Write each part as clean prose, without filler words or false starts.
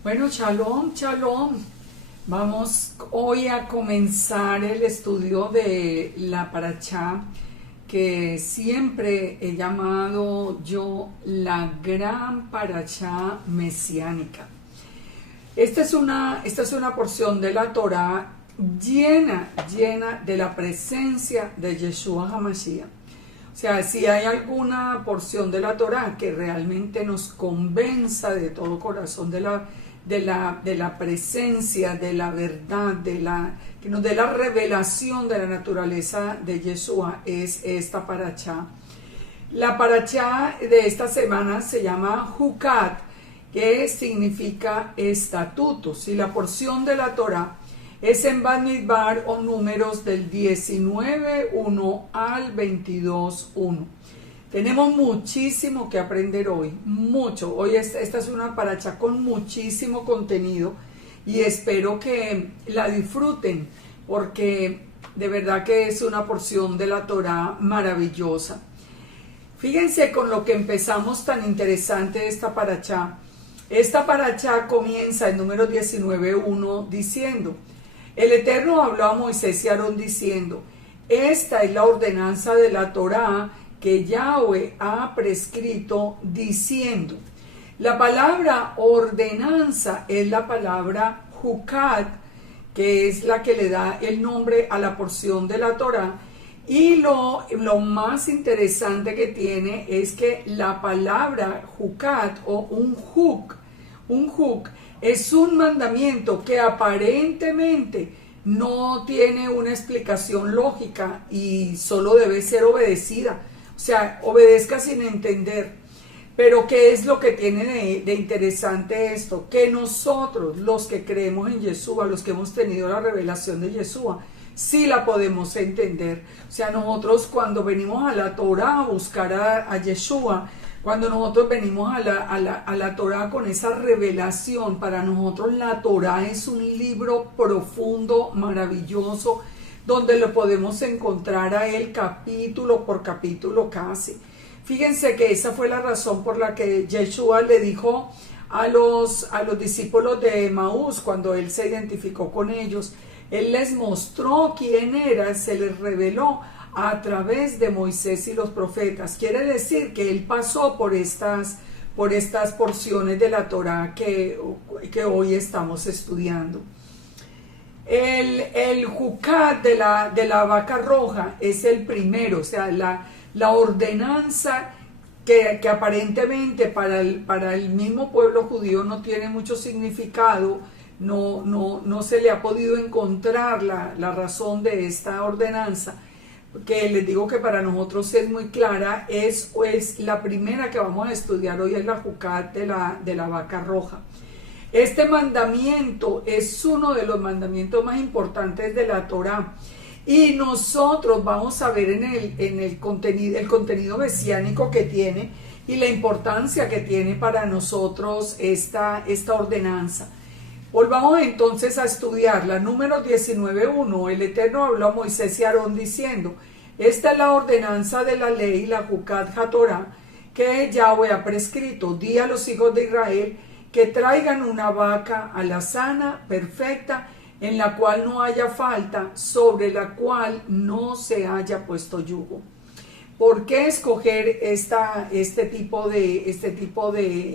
Bueno, shalom, shalom. Vamos hoy a comenzar el estudio de la parashá que siempre he llamado yo la gran parashá mesiánica. Esta es una porción de la Torá llena de la presencia de Yeshua HaMashiach. O sea, si hay alguna porción de la Torá que realmente nos convenza de todo corazón de la presencia, de la verdad, que nos dé la revelación de la naturaleza de Yeshua, es esta parashá. La parashá de esta semana se llama Hukat, que significa estatutos, y la porción de la Torá es en Bamidbar o Números del 19:1 al 22:1. Tenemos muchísimo que aprender hoy, mucho. Hoy esta es una parashá con muchísimo contenido y espero que la disfruten porque de verdad que es una porción de la Torá maravillosa. Fíjense con lo que empezamos tan interesante esta parashá. Esta parashá comienza en Números 19:1 diciendo: el Eterno habló a Moisés y a Aarón diciendo: esta es la ordenanza de la Torá que Yahweh ha prescrito diciendo. La palabra ordenanza es la palabra Hukat, que es la que le da el nombre a la porción de la Torá. Y lo más interesante que tiene es que la palabra Hukat o un huk es un mandamiento que aparentemente no tiene una explicación lógica y solo debe ser obedecida. O sea, obedezca sin entender. Pero ¿qué es lo que tiene de interesante esto? Que nosotros, los que creemos en Yeshua, los que hemos tenido la revelación de Yeshua, sí la podemos entender. O sea, nosotros cuando venimos a la Torá a buscar a Yeshua, cuando nosotros venimos a la Torá con esa revelación, para nosotros la Torá es un libro profundo, maravilloso, donde lo podemos encontrar a él capítulo por capítulo casi. Fíjense que esa fue la razón por la que Yeshua le dijo a los discípulos de Emaús, cuando él se identificó con ellos, él les mostró quién era, se les reveló a través de Moisés y los profetas. Quiere decir que él pasó por estas porciones de la Torá que hoy estamos estudiando. El Hukat de la vaca roja es el primero, o sea, la ordenanza que aparentemente para el mismo pueblo judío no tiene mucho significado. No se le ha podido encontrar la razón de esta ordenanza, que les digo que para nosotros es muy clara. Es la primera que vamos a estudiar hoy, es la Hukat de la vaca roja. Este mandamiento es uno de los mandamientos más importantes de la Torá, y nosotros vamos a ver en el contenido mesiánico que tiene y la importancia que tiene para nosotros esta ordenanza. Volvamos entonces a estudiarla. Números 19:1. El Eterno habló a Moisés y a Aarón diciendo: esta es la ordenanza de la ley, la Hukat HaTorá, que Yahweh ha prescrito. Di a los hijos de Israel que traigan una vaca alazana perfecta, en la cual no haya falta, sobre la cual no se haya puesto yugo. ¿Por qué escoger este tipo de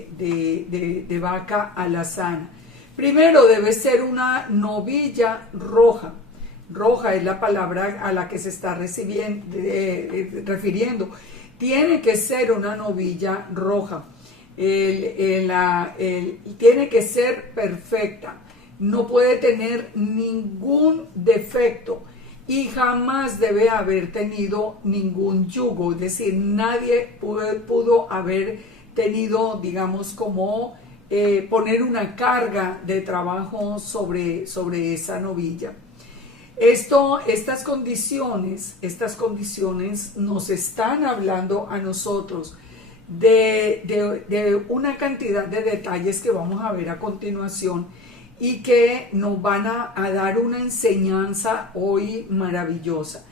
vaca alazana? Primero, debe ser una novilla roja. Roja es la palabra a la que se está refiriendo. Tiene que ser una novilla roja. Tiene que ser perfecta. No puede tener ningún defecto y jamás debe haber tenido ningún yugo. Es decir, nadie pudo haber tenido, digamos, como poner una carga de trabajo sobre esa novilla. Estas condiciones nos están hablando a nosotros de una cantidad de detalles que vamos a ver a continuación y que nos van a dar una enseñanza hoy maravillosa.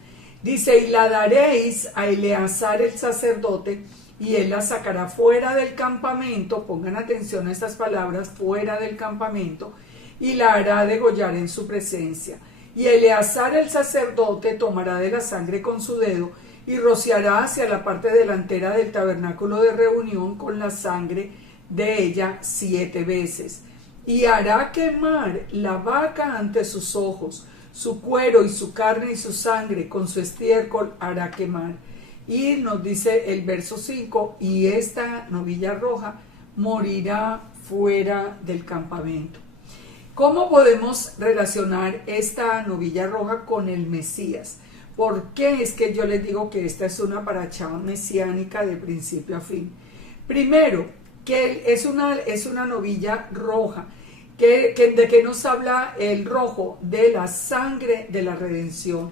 Dice: y la daréis a Eleazar el sacerdote y él la sacará fuera del campamento, pongan atención a estas palabras, fuera del campamento, y la hará degollar en su presencia. Y Eleazar el sacerdote tomará de la sangre con su dedo y rociará hacia la parte delantera del tabernáculo de reunión con la sangre de ella 7 veces. Y hará quemar la vaca ante sus ojos, su cuero y su carne y su sangre con su estiércol hará quemar. Y nos dice el verso 5, y esta novilla roja morirá fuera del campamento. ¿Cómo podemos relacionar esta novilla roja con el Mesías? ¿Por qué es que yo les digo que esta es una parachá mesiánica de principio a fin? Primero, que es una novilla roja. ¿De qué nos habla el rojo? De la sangre de la redención.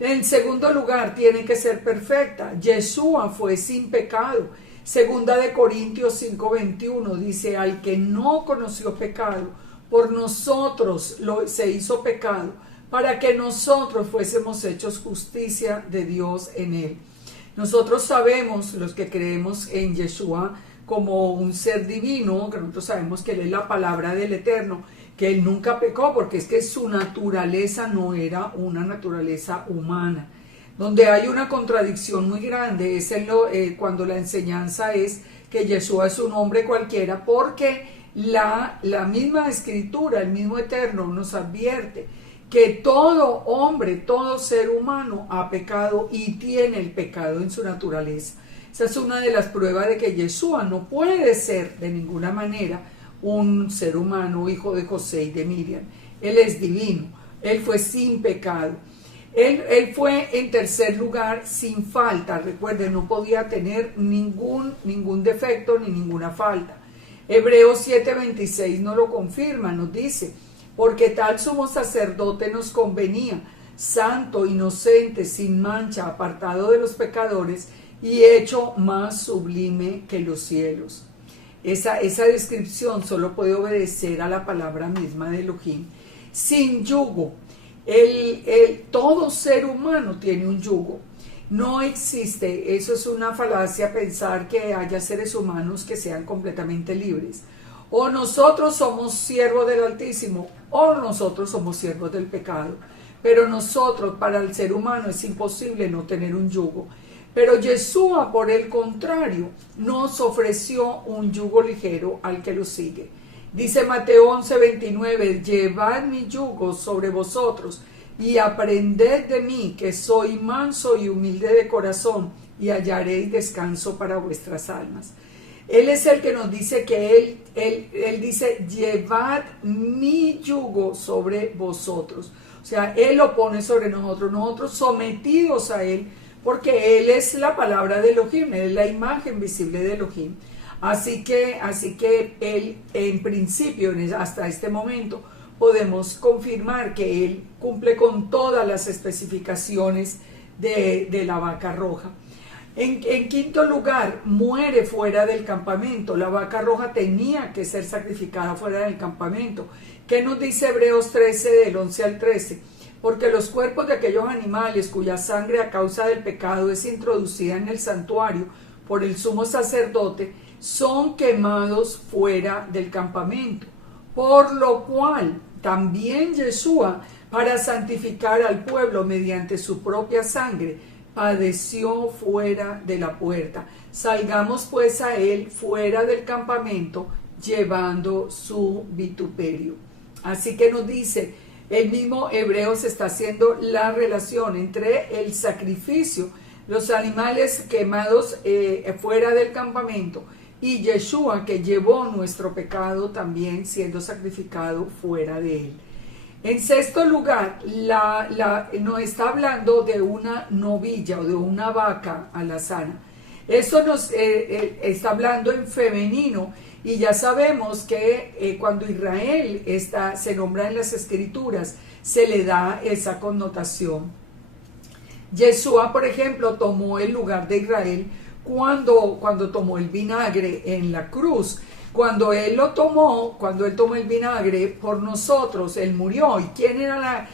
En segundo lugar, tiene que ser perfecta. Yeshua fue sin pecado. Segunda de Corintios 5:21 dice, al que no conoció pecado, por nosotros se hizo pecado, para que nosotros fuésemos hechos justicia de Dios en él. Nosotros sabemos, los que creemos en Yeshua como un ser divino, que nosotros sabemos que él es la palabra del Eterno, que él nunca pecó, porque es que su naturaleza no era una naturaleza humana. Donde hay una contradicción muy grande es cuando la enseñanza es que Yeshua es un hombre cualquiera, porque la misma escritura, el mismo Eterno nos advierte que todo hombre, todo ser humano ha pecado y tiene el pecado en su naturaleza. Esa es una de las pruebas de que Yeshua no puede ser de ninguna manera un ser humano, hijo de José y de Miriam. Él es divino, él fue sin pecado. Él fue en tercer lugar sin falta. Recuerden, no podía tener ningún defecto ni ninguna falta. Hebreos 7:26 nos lo confirma, nos dice, porque tal sumo sacerdote nos convenía, santo, inocente, sin mancha, apartado de los pecadores y hecho más sublime que los cielos. Esa descripción solo puede obedecer a la palabra misma de Elohim. Sin yugo. Todo ser humano tiene un yugo. No existe, eso es una falacia pensar que haya seres humanos que sean completamente libres. O nosotros somos siervos del Altísimo, o nosotros somos siervos del pecado. Pero nosotros, para el ser humano, es imposible no tener un yugo. Pero Yeshua, por el contrario, nos ofreció un yugo ligero al que lo sigue. Dice Mateo 11:29, llevad mi yugo sobre vosotros y aprended de mí, que soy manso y humilde de corazón, y hallaréis descanso para vuestras almas. Él es el que nos dice que él dice, llevad mi yugo sobre vosotros. O sea, él lo pone sobre nosotros sometidos a él, porque él es la palabra de Elohim, él es la imagen visible de Elohim. Así que él, en principio, hasta este momento, podemos confirmar que él cumple con todas las especificaciones de la vaca roja. En quinto lugar, muere fuera del campamento. La vaca roja tenía que ser sacrificada fuera del campamento. ¿Qué nos dice Hebreos 13, del 11 al 13? Porque los cuerpos de aquellos animales cuya sangre a causa del pecado es introducida en el santuario por el sumo sacerdote, son quemados fuera del campamento. Por lo cual también Yeshua, para santificar al pueblo mediante su propia sangre, padeció fuera de la puerta. Salgamos pues a él fuera del campamento, llevando su vituperio. Así que nos dice, el mismo Hebreos está haciendo la relación entre el sacrificio, los animales quemados fuera del campamento, y Yeshua, que llevó nuestro pecado también siendo sacrificado fuera de él. En sexto lugar, nos está hablando de una novilla o de una vaca alazana. Eso nos está hablando en femenino, y ya sabemos que cuando Israel se nombra en las escrituras, se le da esa connotación. Yeshua, por ejemplo, tomó el lugar de Israel cuando tomó el vinagre en la cruz. Cuando él tomó el vinagre por nosotros, él murió. ¿Y quién era la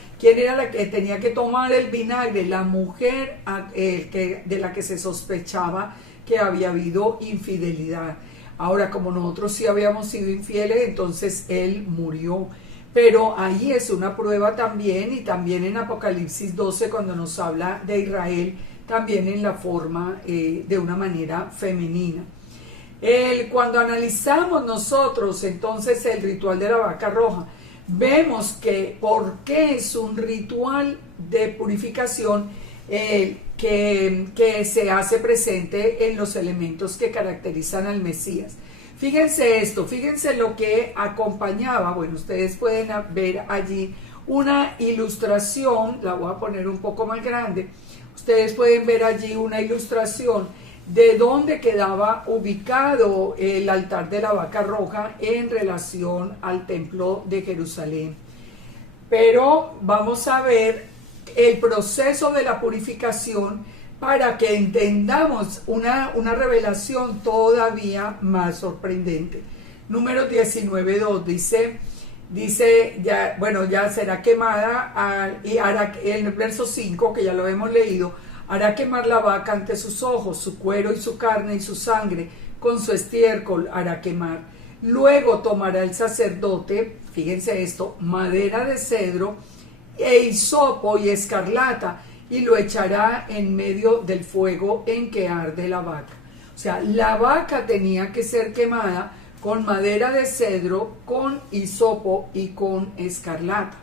que tenía que tomar el vinagre? La mujer de la que se sospechaba que había habido infidelidad. Ahora, como nosotros sí habíamos sido infieles, entonces él murió. Pero ahí es una prueba también, y también en Apocalipsis 12, cuando nos habla de Israel, también en la forma de una manera femenina. Cuando analizamos nosotros entonces el ritual de la vaca roja, vemos que por qué es un ritual de purificación que se hace presente en los elementos que caracterizan al Mesías. Fíjense esto, fíjense lo que acompañaba. Bueno, ustedes pueden ver allí una ilustración, la voy a poner un poco más grande. Ustedes pueden ver allí una ilustración de dónde quedaba ubicado el altar de la vaca roja en relación al templo de Jerusalén. Pero vamos a ver el proceso de la purificación para que entendamos una revelación todavía más sorprendente. Número 19:2 dice ya será quemada, y hará, en el verso 5, que ya lo hemos leído, hará quemar la vaca ante sus ojos, su cuero y su carne y su sangre, con su estiércol hará quemar. Luego tomará el sacerdote, fíjense esto, madera de cedro, e hisopo y escarlata, y lo echará en medio del fuego en que arde la vaca. O sea, la vaca tenía que ser quemada con madera de cedro, con hisopo y con escarlata.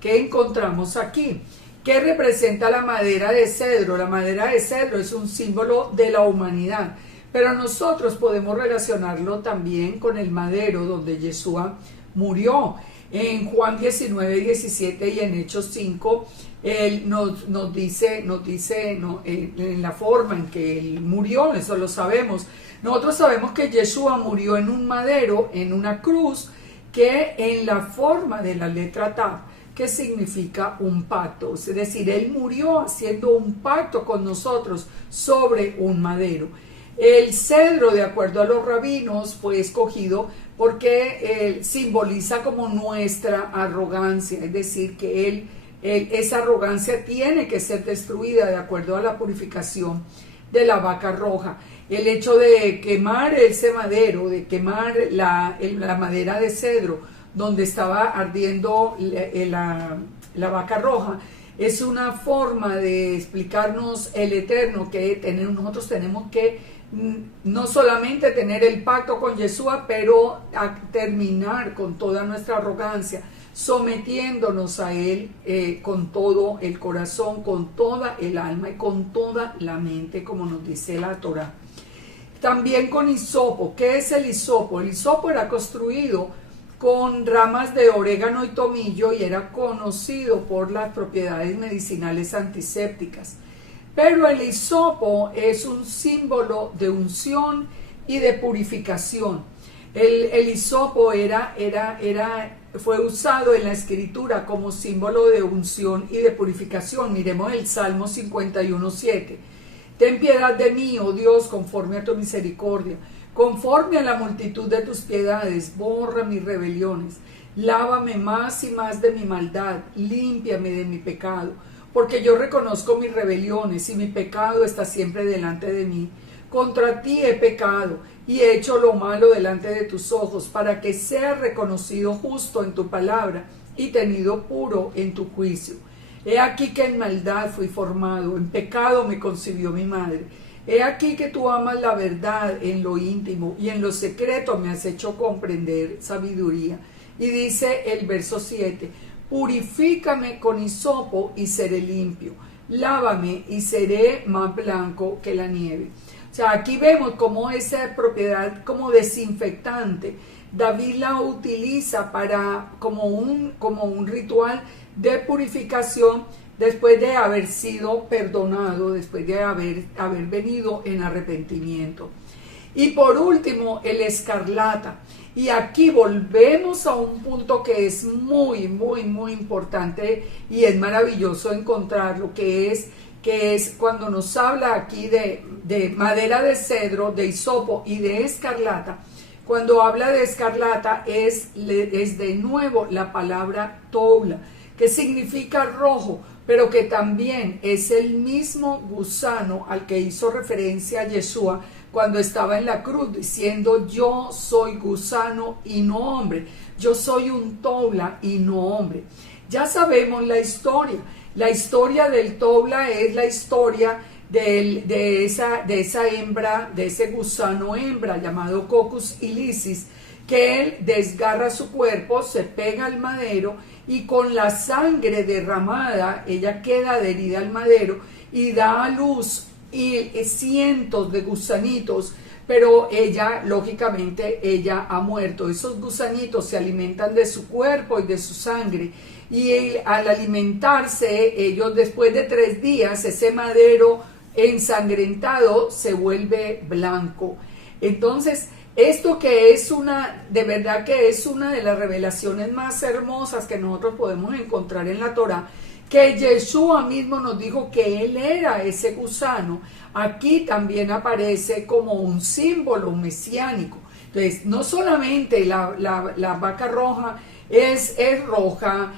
¿Qué encontramos aquí? ¿Qué representa la madera de cedro? La madera de cedro es un símbolo de la humanidad, pero nosotros podemos relacionarlo también con el madero donde Yeshua murió. En Juan 19:17 y en Hechos 5, él nos dice en la forma en que él murió, eso lo sabemos. Nosotros sabemos que Yeshua murió en un madero, en una cruz, que en la forma de la letra Tav, que significa un pacto. Es decir, él murió haciendo un pacto con nosotros sobre un madero. El cedro, de acuerdo a los rabinos, fue escogido porque simboliza como nuestra arrogancia, es decir, que esa arrogancia tiene que ser destruida de acuerdo a la purificación de la vaca roja. El hecho de quemar ese madero, de quemar la madera de cedro donde estaba ardiendo la vaca roja, es una forma de explicarnos el Eterno, que nosotros tenemos que no solamente tener el pacto con Yeshua, pero terminar con toda nuestra arrogancia, sometiéndonos a Él con todo el corazón, con toda el alma y con toda la mente, como nos dice la Torá. También con hisopo. ¿Qué es el hisopo? El hisopo era construido con ramas de orégano y tomillo y era conocido por las propiedades medicinales antisépticas. Pero el hisopo es un símbolo de unción y de purificación. El hisopo fue usado en la escritura como símbolo de unción y de purificación. Miremos el Salmo 51:7. Ten piedad de mí, oh Dios, conforme a tu misericordia, conforme a la multitud de tus piedades, borra mis rebeliones, lávame más y más de mi maldad, límpiame de mi pecado, porque yo reconozco mis rebeliones y mi pecado está siempre delante de mí. Contra ti he pecado y he hecho lo malo delante de tus ojos, para que sea reconocido justo en tu palabra y tenido puro en tu juicio. He aquí que en maldad fui formado, en pecado me concibió mi madre. He aquí que tú amas la verdad en lo íntimo y en lo secreto me has hecho comprender sabiduría. Y dice el verso 7, purifícame con hisopo y seré limpio, lávame y seré más blanco que la nieve. O sea, aquí vemos cómo esa propiedad como desinfectante, David la utiliza como un ritual de purificación después de haber sido perdonado, después de haber venido en arrepentimiento. Y por último, el escarlata. Y aquí volvemos a un punto que es muy, muy, muy importante y es maravilloso encontrarlo, que es cuando nos habla aquí de madera de cedro, de hisopo y de escarlata. Cuando habla de escarlata es de nuevo la palabra toula, que significa rojo, pero que también es el mismo gusano al que hizo referencia Yeshua cuando estaba en la cruz, diciendo: yo soy gusano y no hombre, yo soy un toula y no hombre. Ya sabemos la historia del toula es la historia de esa hembra, de ese gusano hembra llamado Coccus ilicis, que él desgarra su cuerpo, se pega al madero y con la sangre derramada ella queda adherida al madero y da a luz cientos de gusanitos, pero ella, lógicamente, ella ha muerto. Esos gusanitos se alimentan de su cuerpo y de su sangre, y al alimentarse ellos, después de 3 días, ese madero ensangrentado se vuelve blanco. Entonces, esto que es de verdad que es una de las revelaciones más hermosas que nosotros podemos encontrar en la Torá, que Yeshua mismo nos dijo que él era ese gusano. Aquí también aparece como un símbolo mesiánico. Entonces, no solamente la vaca roja es roja,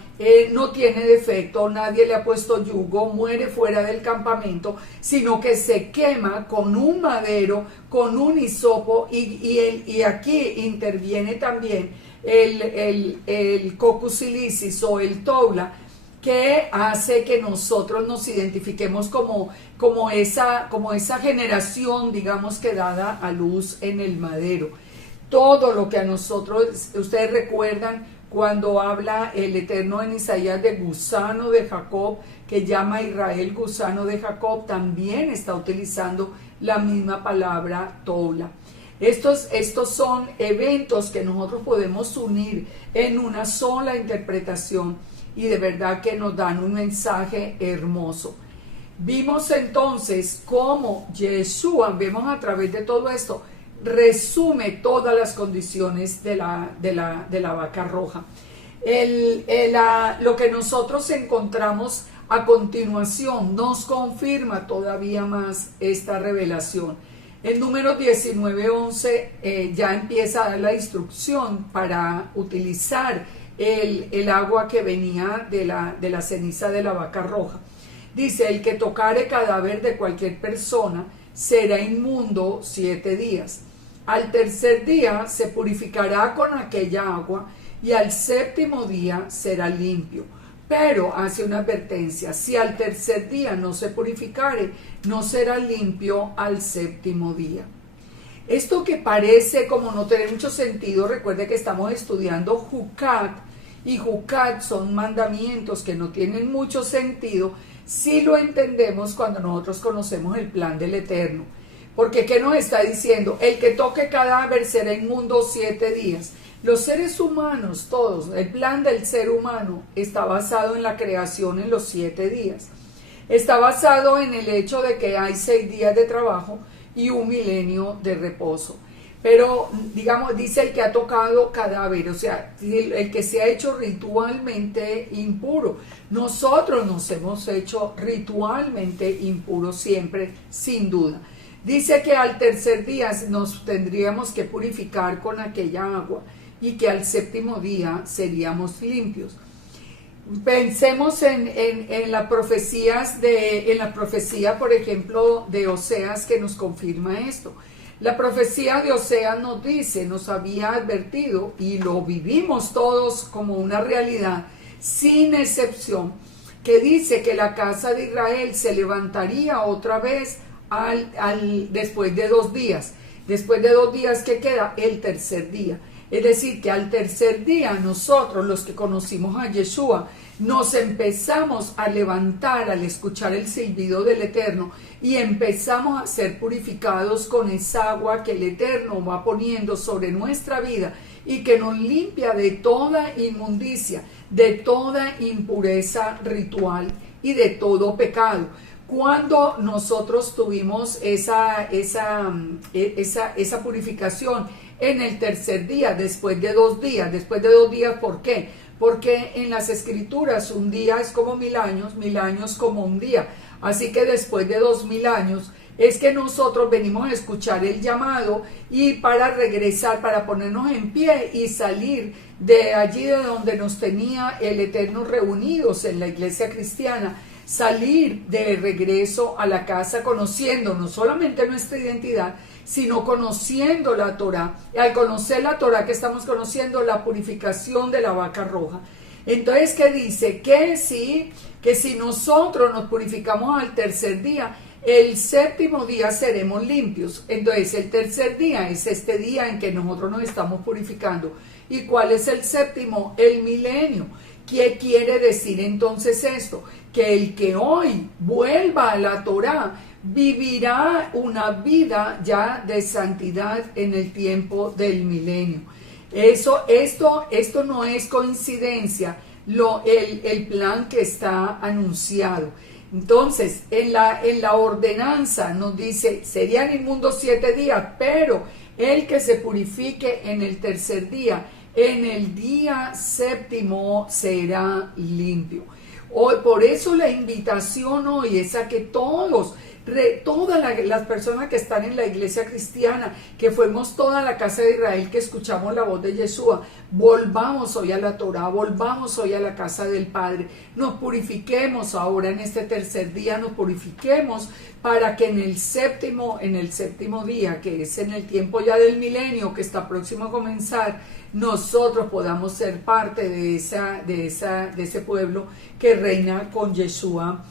no tiene defecto, nadie le ha puesto yugo, muere fuera del campamento, sino que se quema con un madero, con un hisopo, y aquí interviene también el Coccus ilicis o el toula, que hace que nosotros nos identifiquemos como esa generación, digamos, que dada a luz en el madero. Todo lo que a nosotros, ustedes recuerdan cuando habla el Eterno en Isaías de gusano de Jacob, que llama a Israel gusano de Jacob, también está utilizando la misma palabra toula. Estos son eventos que nosotros podemos unir en una sola interpretación, y de verdad que nos dan un mensaje hermoso. Vimos entonces cómo Yeshua, vemos a través de todo esto, resume todas las condiciones de la vaca roja. Lo que nosotros encontramos a continuación nos confirma todavía más esta revelación. En Números 19:11 ya empieza a dar la instrucción para utilizar el agua que venía de la ceniza de la vaca roja. Dice: el que tocare cadáver de cualquier persona será inmundo 7 días. Al tercer día se purificará con aquella agua, y al 7º día será limpio. Pero hace una advertencia: si al tercer día no se purificare, no será limpio al 7º día. Esto que parece como no tener mucho sentido, recuerde que estamos estudiando Jucat, y Jucat son mandamientos que no tienen mucho sentido si lo entendemos cuando nosotros conocemos el plan del Eterno. Porque ¿qué nos está diciendo? El que toque cadáver será inmundo 7 días. Los seres humanos, todos, el plan del ser humano está basado en la creación en los 7 días. Está basado en el hecho de que hay 6 días de trabajo y 1 milenio de reposo. Pero, digamos, dice el que ha tocado cadáver, o sea, el que se ha hecho ritualmente impuro. Nosotros nos hemos hecho ritualmente impuros siempre, sin duda. Dice que al tercer día nos tendríamos que purificar con aquella agua, y que al 7º día seríamos limpios. Pensemos en las profecías en la profecía, por ejemplo, de Oseas, que nos confirma esto. La profecía de Oseas nos dice, nos había advertido, y lo vivimos todos como una realidad, sin excepción, que dice que la casa de Israel se levantaría otra vez después de 2 días. Después de 2 días, ¿qué queda? El tercer día. Es decir, que al tercer día nosotros, los que conocimos a Yeshua, nos empezamos a levantar al escuchar el silbido del Eterno, y empezamos a ser purificados con esa agua que el Eterno va poniendo sobre nuestra vida y que nos limpia de toda inmundicia, de toda impureza ritual y de todo pecado. Cuando nosotros tuvimos esa purificación en el tercer día, después de 2 días, ¿por qué? Porque en las escrituras un día es como 1000 años, 1000 años como un día. Así que después de 2000 años es que nosotros venimos a escuchar el llamado, y para regresar, para ponernos en pie y salir de allí de donde nos tenía el Eterno reunidos en la iglesia cristiana, salir de regreso a la casa conociendo no solamente nuestra identidad, sino conociendo la Torá. Y al conocer la Torá, que estamos conociendo la purificación de la vaca roja. Entonces, ¿qué dice? Que si nosotros nos purificamos al tercer día, el séptimo día seremos limpios. Entonces, el tercer día es este día en que nosotros nos estamos purificando. ¿Y cuál es el séptimo? El milenio. ¿Qué quiere decir entonces esto? Que el que hoy vuelva a la Torá vivirá una vida ya de santidad en el tiempo del milenio. Esto no es coincidencia, el plan que está anunciado. Entonces, en la ordenanza nos dice, serían inmundos 7 días, pero el que se purifique en el tercer día, en el día séptimo será limpio. Hoy, por eso la invitación hoy es a que todas las personas que están en la iglesia cristiana, que fuimos toda la casa de Israel, que escuchamos la voz de Yeshua, volvamos hoy a la Torá, volvamos hoy a la casa del Padre, nos purifiquemos ahora en este tercer día, nos purifiquemos para que en el séptimo día, que es en el tiempo ya del milenio, que está próximo a comenzar, nosotros podamos ser parte de ese pueblo que reina con Yeshua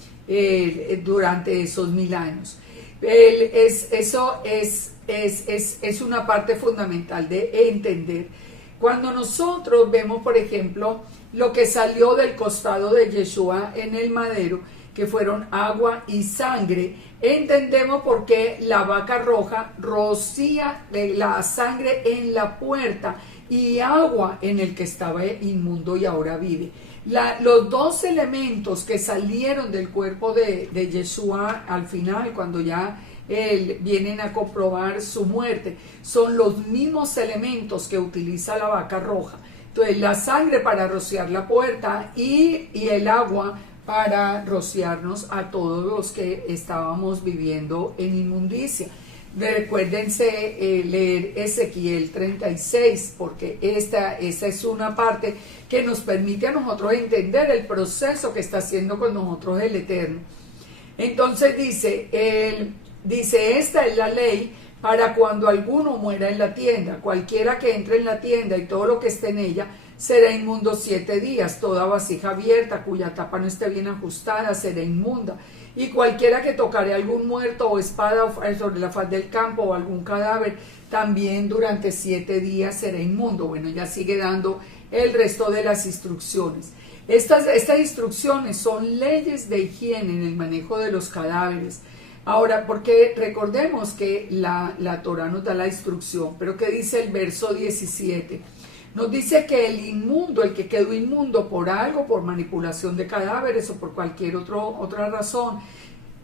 durante esos 1000 años. Eso es una parte fundamental de entender. Cuando nosotros vemos, por ejemplo, lo que salió del costado de Yeshua en el madero, que fueron agua y sangre, entendemos por qué la vaca roja rocía la sangre en la puerta y agua en el que estaba inmundo y ahora vive. Los dos elementos que salieron del cuerpo de Yeshua al final, cuando ya vienen a comprobar su muerte, son los mismos elementos que utiliza la vaca roja. Entonces, la sangre para rociar la puerta y el agua para rociarnos a todos los que estábamos viviendo en inmundicia. Recuérdense leer Ezequiel 36, porque esa es una parte que nos permite a nosotros entender el proceso que está haciendo con nosotros el Eterno. Entonces dice, esta es la ley para cuando alguno muera en la tienda. Cualquiera que entre en la tienda y todo lo que esté en ella será inmundo 7 días. Toda vasija abierta cuya tapa no esté bien ajustada será inmunda. Y cualquiera que tocare algún muerto o espada sobre la faz del campo o algún cadáver, también durante 7 días será inmundo. Bueno, ya sigue dando el resto de las instrucciones. Estas instrucciones son leyes de higiene en el manejo de los cadáveres. Ahora, porque recordemos que la Torá nos da la instrucción, pero ¿qué dice el verso 17? Nos dice que el inmundo, el que quedó inmundo por algo, por manipulación de cadáveres o por cualquier otra razón,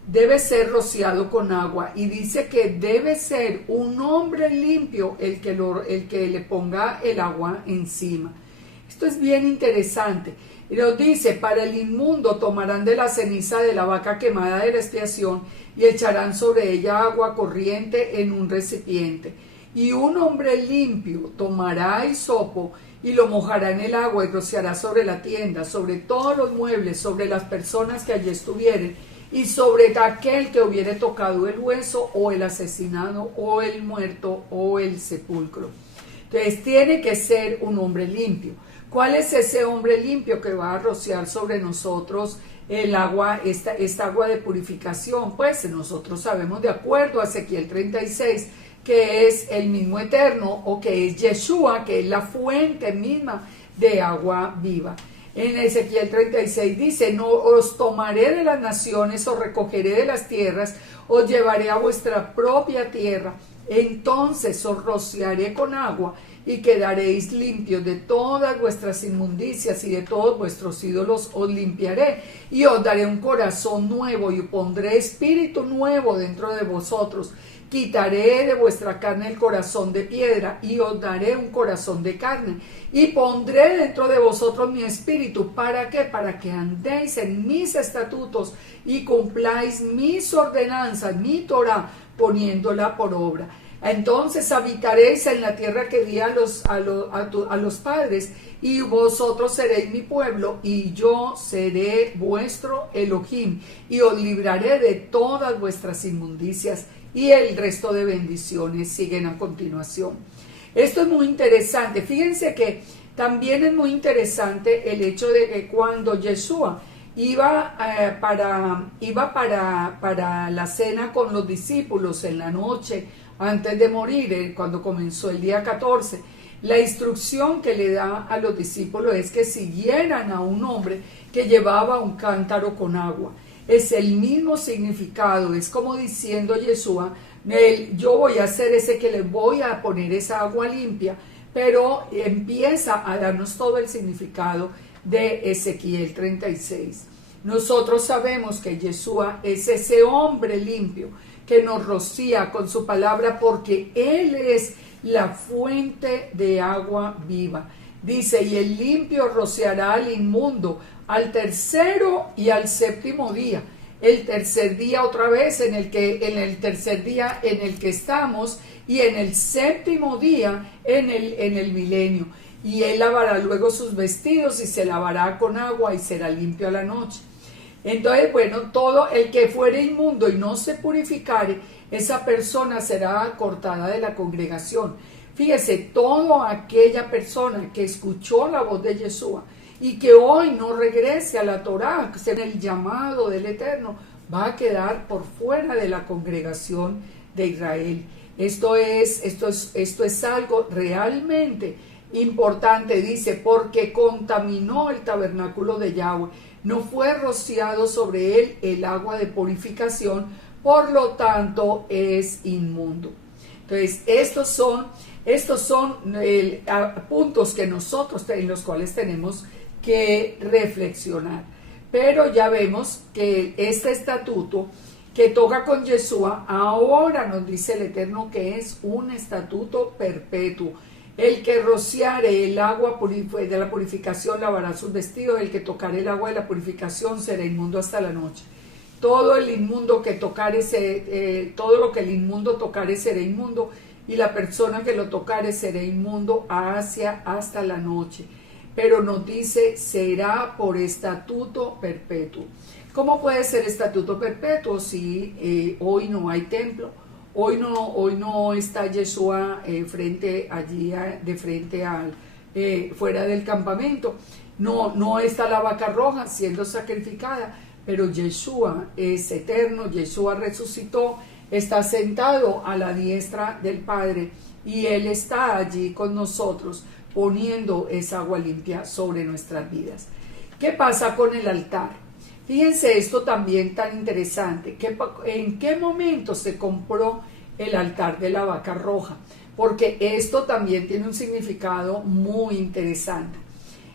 debe ser rociado con agua. Y dice que debe ser un hombre limpio el que le ponga el agua encima. Esto es bien interesante. Y nos dice, para el inmundo tomarán de la ceniza de la vaca quemada de la expiación y echarán sobre ella agua corriente en un recipiente. Y un hombre limpio tomará hisopo y lo mojará en el agua y rociará sobre la tienda, sobre todos los muebles, sobre las personas que allí estuvieren, y sobre aquel que hubiere tocado el hueso, o el asesinado, o el muerto, o el sepulcro. Entonces tiene que ser un hombre limpio. ¿Cuál es ese hombre limpio que va a rociar sobre nosotros el agua, esta agua de purificación? Pues nosotros sabemos, de acuerdo a Ezequiel 36, que es el mismo Eterno, o que es Yeshua, que es la fuente misma de agua viva. En Ezequiel 36 dice, no os tomaré de las naciones, os recogeré de las tierras, os llevaré a vuestra propia tierra, entonces os rociaré con agua y quedaréis limpios de todas vuestras inmundicias y de todos vuestros ídolos os limpiaré y os daré un corazón nuevo y pondré espíritu nuevo dentro de vosotros. Quitaré de vuestra carne el corazón de piedra y os daré un corazón de carne y pondré dentro de vosotros mi espíritu. ¿Para qué? Para que andéis en mis estatutos y cumpláis mis ordenanzas, mi Torah, poniéndola por obra. Entonces habitaréis en la tierra que di a los padres, y vosotros seréis mi pueblo, y yo seré vuestro Elohim, y os libraré de todas vuestras inmundicias. Y el resto de bendiciones siguen a continuación. Esto es muy interesante. Fíjense que también es muy interesante el hecho de que cuando Yeshua iba para la cena con los discípulos en la noche antes de morir, cuando comenzó el día 14, la instrucción que le da a los discípulos es que siguieran a un hombre que llevaba un cántaro con agua. Es el mismo significado, es como diciendo Yeshua, yo voy a hacer ese que le voy a poner esa agua limpia, pero empieza a darnos todo el significado de Ezequiel 36. Nosotros sabemos que Yeshua es ese hombre limpio que nos rocía con su palabra, porque Él es la fuente de agua viva. Dice, y el limpio rociará al inmundo al tercero y al séptimo día. El tercer día otra vez, en el tercer día en el que estamos, y en el séptimo día en el milenio. Y él lavará luego sus vestidos y se lavará con agua y será limpio a la noche. Entonces, bueno, todo el que fuere inmundo y no se purificare, esa persona será cortada de la congregación. Fíjese, toda aquella persona que escuchó la voz de Yeshua y que hoy no regrese a la Torá, que sea el llamado del Eterno, va a quedar por fuera de la congregación de Israel. Esto es algo realmente importante. Dice, porque contaminó el tabernáculo de Yahweh, no fue rociado sobre él el agua de purificación, por lo tanto es inmundo. Entonces, estos son puntos que nosotros en los cuales tenemos que reflexionar. Pero ya vemos que este estatuto que toca con Yeshua, ahora nos dice el Eterno que es un estatuto perpetuo. El que rociare el agua de la purificación lavará sus vestidos, el que tocare el agua de la purificación será inmundo hasta la noche. Todo lo que el inmundo tocare será inmundo, y la persona que lo tocare será inmundo hasta la noche. Pero nos dice, será por estatuto perpetuo. ¿Cómo puede ser estatuto perpetuo si hoy no hay templo? Hoy no está Yeshua fuera del campamento. No está la vaca roja siendo sacrificada, pero Yeshua es eterno, Yeshua resucitó, está sentado a la diestra del Padre, y Él está allí con nosotros poniendo esa agua limpia sobre nuestras vidas. ¿Qué pasa con el altar? Fíjense esto también tan interesante. ¿En qué momento se compró el altar de la vaca roja? Porque esto también tiene un significado muy interesante.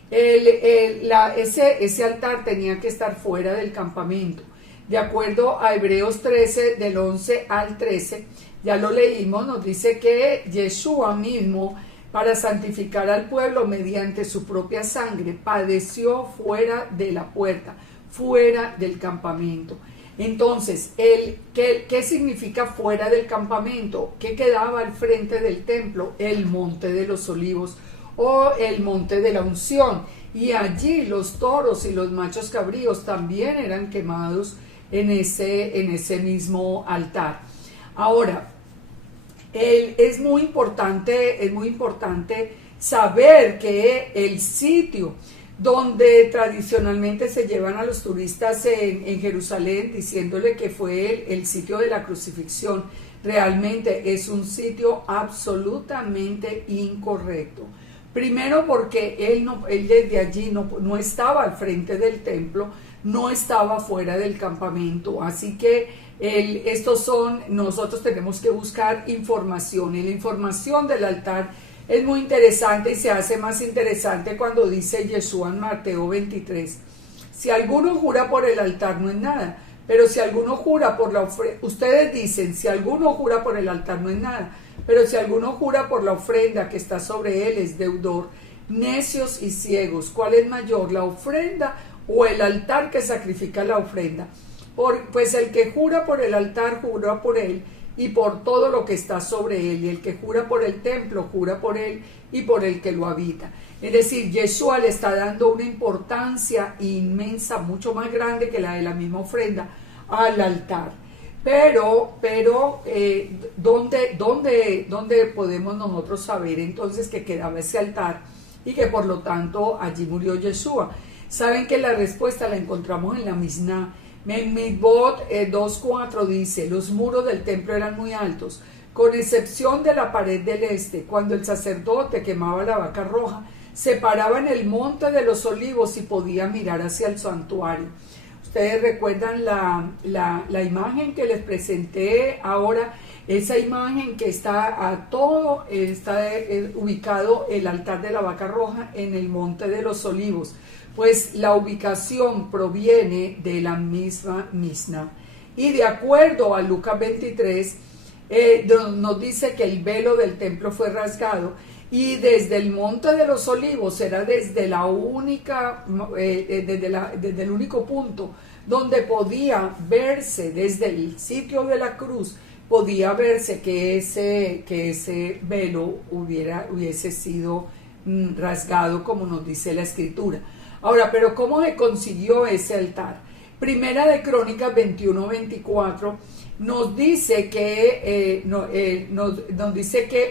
Ese altar tenía que estar fuera del campamento. De acuerdo a Hebreos 13, del 11 al 13, ya lo leímos, nos dice que Yeshua mismo, para santificar al pueblo mediante su propia sangre, padeció fuera de la puerta, fuera del campamento. Entonces, ¿qué significa fuera del campamento? ¿Qué quedaba al frente del templo? El monte de los olivos, o el monte de la unción, y allí los toros y los machos cabríos también eran quemados en ese mismo altar. Ahora, es muy importante saber que el sitio donde tradicionalmente se llevan a los turistas en Jerusalén, diciéndole que fue el sitio de la crucifixión, realmente es un sitio absolutamente incorrecto. Primero, porque él desde allí no estaba al frente del templo, no estaba fuera del campamento, así que nosotros tenemos que buscar información, y la información del altar es muy interesante, y se hace más interesante cuando dice Yeshua en Mateo 23, si alguno jura por el altar no es nada, pero si alguno jura por la ofrenda, ustedes dicen, si alguno jura por el altar no es nada, pero si alguno jura por la ofrenda que está sobre él es deudor. Necios y ciegos, ¿cuál es mayor, la ofrenda o el altar que sacrifica la ofrenda? Pues el que jura por el altar, jura por él, y por todo lo que está sobre él. Y el que jura por el templo, jura por él y por el que lo habita. Es decir, Yeshua le está dando una importancia inmensa, mucho más grande que la de la misma ofrenda, al altar. Pero ¿dónde podemos nosotros saber entonces que quedaba ese altar y que por lo tanto allí murió Yeshua? Saben que la respuesta la encontramos en la Misná. En Mikvot 2.4 dice: los muros del templo eran muy altos, con excepción de la pared del este. Cuando el sacerdote quemaba la vaca roja, se paraba en el monte de los olivos y podía mirar hacia el santuario. Ustedes recuerdan la imagen que les presenté ahora, esa imagen que está ubicado el altar de la vaca roja en el monte de los olivos. Pues la ubicación proviene de la misma Misná. Y de acuerdo a Lucas 23, nos dice que el velo del templo fue rasgado, y desde el monte de los olivos era desde el único punto donde podía verse, desde el sitio de la cruz, podía verse que ese velo hubiese sido rasgado, como nos dice la Escritura. Ahora, pero ¿cómo se consiguió ese altar? Primera de Crónicas 21-24 nos dice que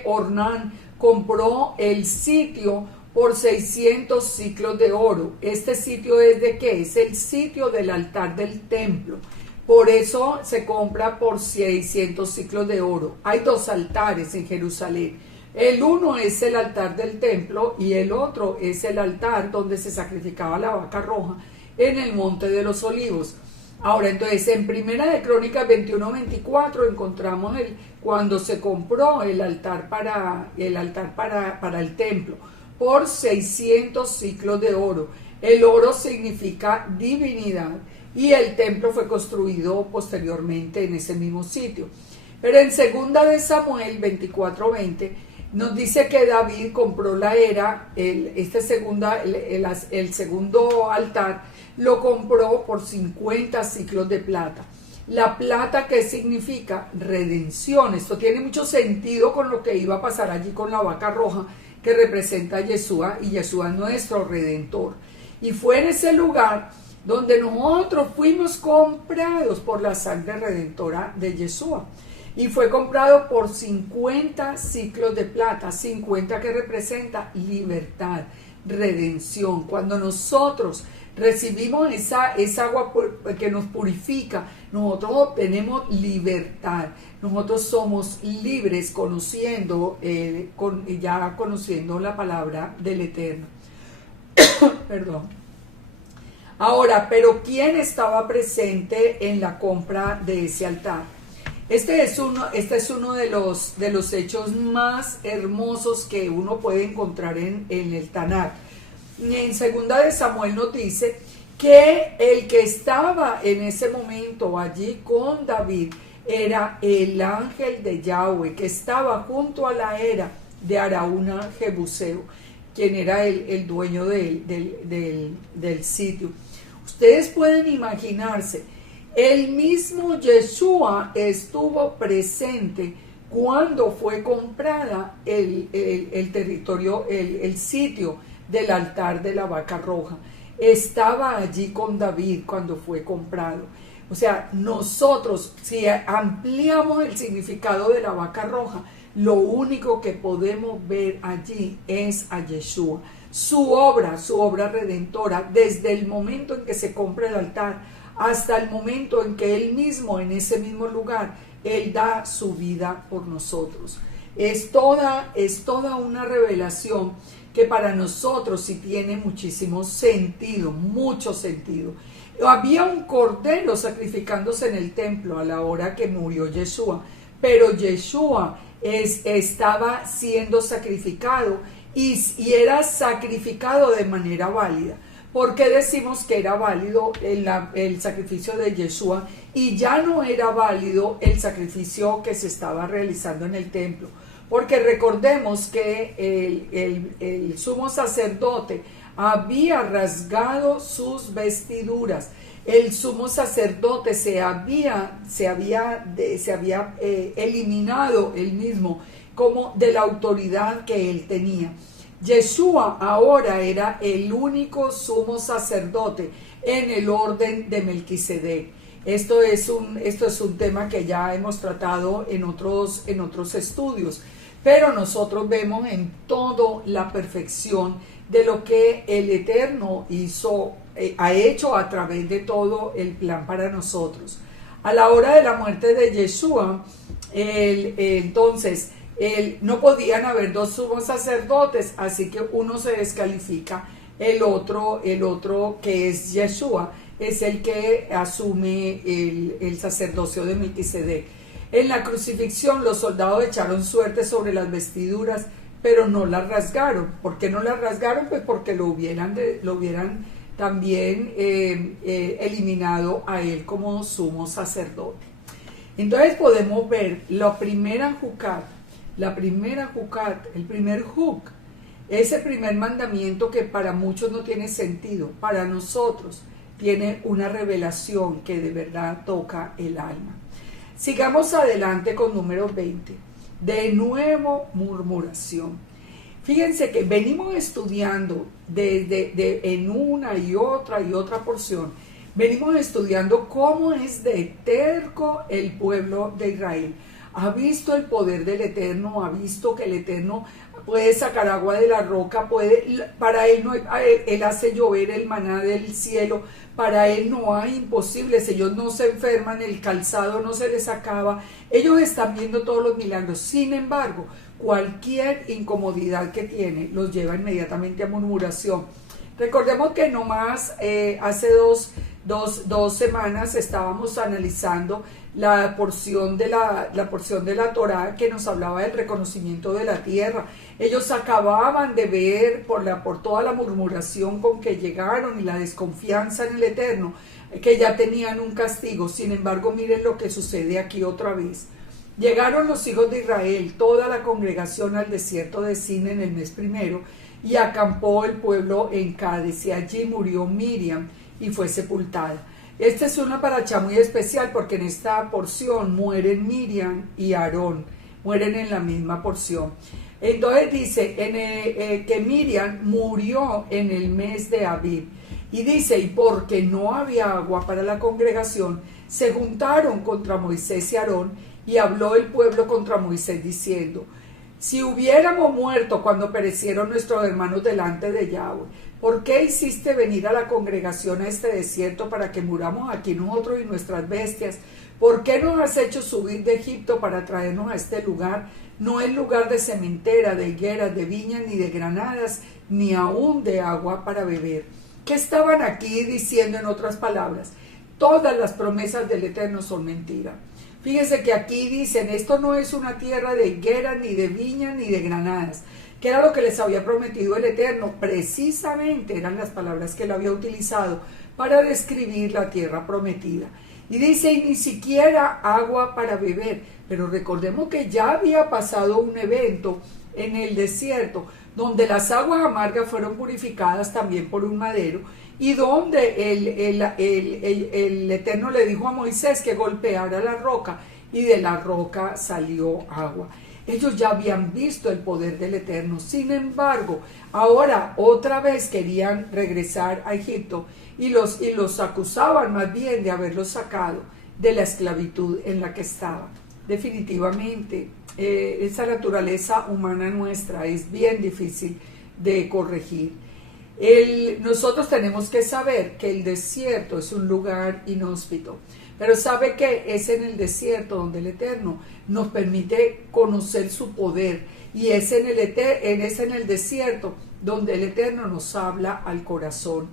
Ornán compró el sitio por 600 siclos de oro. ¿Este sitio es de qué? Es el sitio del altar del templo. Por eso se compra por 600 siclos de oro. Hay dos altares en Jerusalén. El uno es el altar del templo y el otro es el altar donde se sacrificaba la vaca roja en el monte de los olivos. Ahora, entonces, en Primera de Crónicas 21-24 encontramos cuando se compró el altar para el templo por 600 siclos de oro. El oro significa divinidad y el templo fue construido posteriormente en ese mismo sitio. Pero en Segunda de Samuel 24-20 nos dice que David compró el segundo altar, lo compró por 50 siclos de plata. La plata, ¿qué significa? Redención. Esto tiene mucho sentido con lo que iba a pasar allí con la vaca roja, que representa a Yeshua, y Yeshua es nuestro Redentor. Y fue en ese lugar donde nosotros fuimos comprados por la sangre redentora de Yeshua. Y fue comprado por 50 siclos de plata, 50 que representa libertad, redención. Cuando nosotros recibimos esa agua que nos purifica, nosotros obtenemos libertad. Nosotros somos libres conociendo la palabra del Eterno. Perdón. Ahora, pero ¿quién estaba presente en la compra de ese altar? Este es uno de los hechos más hermosos que uno puede encontrar en el Tanakh. En Segunda de Samuel nos dice que el que estaba en ese momento allí con David era el ángel de Yahweh, que estaba junto a la era de Araúna Jebuseo, quien era el dueño del sitio. Ustedes pueden imaginarse, el mismo Yeshua estuvo presente cuando fue comprada el territorio, el sitio del altar de la vaca roja. Estaba allí con David cuando fue comprado. O sea, nosotros, si ampliamos el significado de la vaca roja, lo único que podemos ver allí es a Yeshua, su obra redentora, desde el momento en que se compra el altar hasta el momento en que Él mismo, en ese mismo lugar, Él da su vida por nosotros. Es toda una revelación que para nosotros sí tiene muchísimo sentido, mucho sentido. Había un cordero sacrificándose en el templo a la hora que murió Yeshua, pero Yeshua estaba siendo sacrificado y era sacrificado de manera válida. ¿Por qué decimos que era válido el sacrificio de Yeshua y ya no era válido el sacrificio que se estaba realizando en el templo? Porque recordemos que el sumo sacerdote había rasgado sus vestiduras. el sumo sacerdote se había eliminado él mismo como de la autoridad que él tenía. Yeshua ahora era el único sumo sacerdote en el orden de Melquisedec. Esto es un tema que ya hemos tratado en otros estudios, pero nosotros vemos en todo la perfección de lo que el Eterno ha hecho a través de todo el plan para nosotros. A la hora de la muerte de Yeshua, entonces no podían haber dos sumos sacerdotes, así que uno se descalifica, el otro que es Yeshua, es el que asume el sacerdocio de Melquisedec. En la crucifixión los soldados echaron suerte sobre las vestiduras, pero no las rasgaron. ¿Por qué no las rasgaron? Pues porque lo hubieran también eliminado a él como sumo sacerdote. Entonces podemos ver la primera jucat, el primer juk, ese primer mandamiento que para muchos no tiene sentido, para nosotros tiene una revelación que de verdad toca el alma. Sigamos adelante con número 20. De nuevo, murmuración. Fíjense que venimos estudiando en una y otra porción, venimos estudiando cómo es de terco el pueblo de Israel. Ha visto el poder del Eterno, ha visto que el Eterno puede sacar agua de la roca, para él no él hace llover el maná del cielo, para él no hay imposibles, ellos no se enferman, el calzado no se les acaba, ellos están viendo todos los milagros. Sin embargo, cualquier incomodidad que tiene los lleva inmediatamente a murmuración. Recordemos que nomás hace dos semanas estábamos analizando la porción de la Torá que nos hablaba del reconocimiento de la tierra. Ellos acababan de ver por toda la murmuración con que llegaron y la desconfianza en el Eterno, que ya tenían un castigo. Sin embargo, miren lo que sucede aquí otra vez. Llegaron los hijos de Israel, toda la congregación, al desierto de Sin en el mes primero, y acampó el pueblo en Cádiz, y allí murió Miriam y fue sepultada. Esta es una parachá muy especial porque en esta porción mueren Miriam y Aarón, mueren en la misma porción. Entonces dice que Miriam murió en el mes de Abib, y dice, y porque no había agua para la congregación, se juntaron contra Moisés y Aarón, y habló el pueblo contra Moisés diciendo, si hubiéramos muerto cuando perecieron nuestros hermanos delante de Yahweh, ¿por qué hiciste venir a la congregación a este desierto para que muramos aquí nosotros y nuestras bestias? ¿Por qué nos has hecho subir de Egipto para traernos a este lugar? No es lugar de sementera, de higueras, de viñas, ni de granadas, ni aún de agua para beber. ¿Qué estaban aquí diciendo en otras palabras? Todas las promesas del Eterno son mentira. Fíjense que aquí dicen, esto no es una tierra de higueras, ni de viñas, ni de granadas, que era lo que les había prometido el Eterno. Precisamente eran las palabras que él había utilizado para describir la tierra prometida. Y dice, y ni siquiera agua para beber. Pero recordemos que ya había pasado un evento en el desierto, donde las aguas amargas fueron purificadas también por un madero, y donde el Eterno le dijo a Moisés que golpeara la roca, y de la roca salió agua. Ellos ya habían visto el poder del Eterno. Sin embargo, ahora otra vez querían regresar a Egipto, y los acusaban más bien de haberlos sacado de la esclavitud en la que estaban. Definitivamente, esa naturaleza humana nuestra es bien difícil de corregir. Nosotros tenemos que saber que el desierto es un lugar inhóspito, pero sabe que es en el desierto donde el Eterno nos permite conocer su poder, y es en el desierto donde el Eterno nos habla al corazón.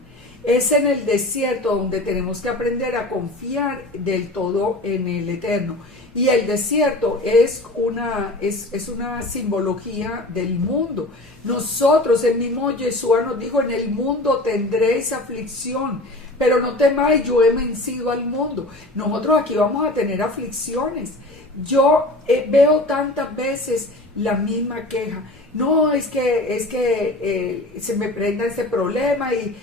Es en el desierto donde tenemos que aprender a confiar del todo en el Eterno. Y el desierto es una simbología del mundo. Nosotros, el mismo Yeshua nos dijo, en el mundo tendréis aflicción, pero no temáis, yo he vencido al mundo. Nosotros aquí vamos a tener aflicciones. Yo veo tantas veces la misma queja. No, es que se me prenda este problema y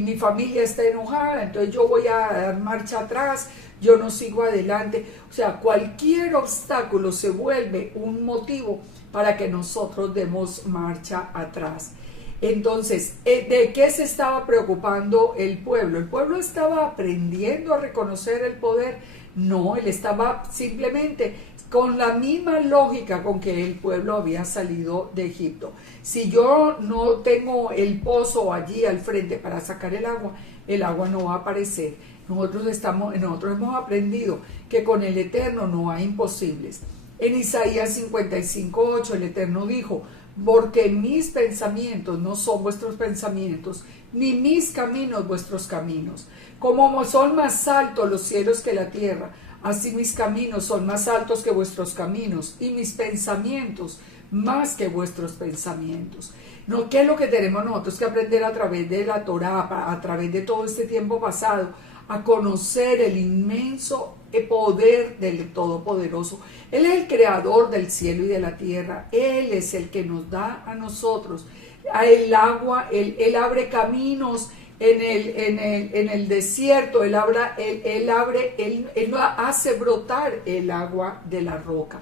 mi familia está enojada, entonces yo voy a dar marcha atrás, yo no sigo adelante. O sea, cualquier obstáculo se vuelve un motivo para que nosotros demos marcha atrás. Entonces, ¿de qué se estaba preocupando el pueblo? ¿El pueblo estaba aprendiendo a reconocer el poder? No, él estaba simplemente con la misma lógica con que el pueblo había salido de Egipto. Si yo no tengo el pozo allí al frente para sacar el agua no va a aparecer. Nosotros hemos aprendido que con el Eterno no hay imposibles. En Isaías 55:8 el Eterno dijo: porque mis pensamientos no son vuestros pensamientos, ni mis caminos vuestros caminos. Como son más altos los cielos que la tierra, así mis caminos son más altos que vuestros caminos, y mis pensamientos más que vuestros pensamientos. ¿No? ¿Qué es lo que tenemos nosotros que aprender a través de la Torá, a través de todo este tiempo pasado? A conocer el inmenso poder del Todopoderoso. Él es el creador del cielo y de la tierra. Él es el que nos da a nosotros el agua. Él abre caminos en el desierto. Él hace brotar el agua de la roca.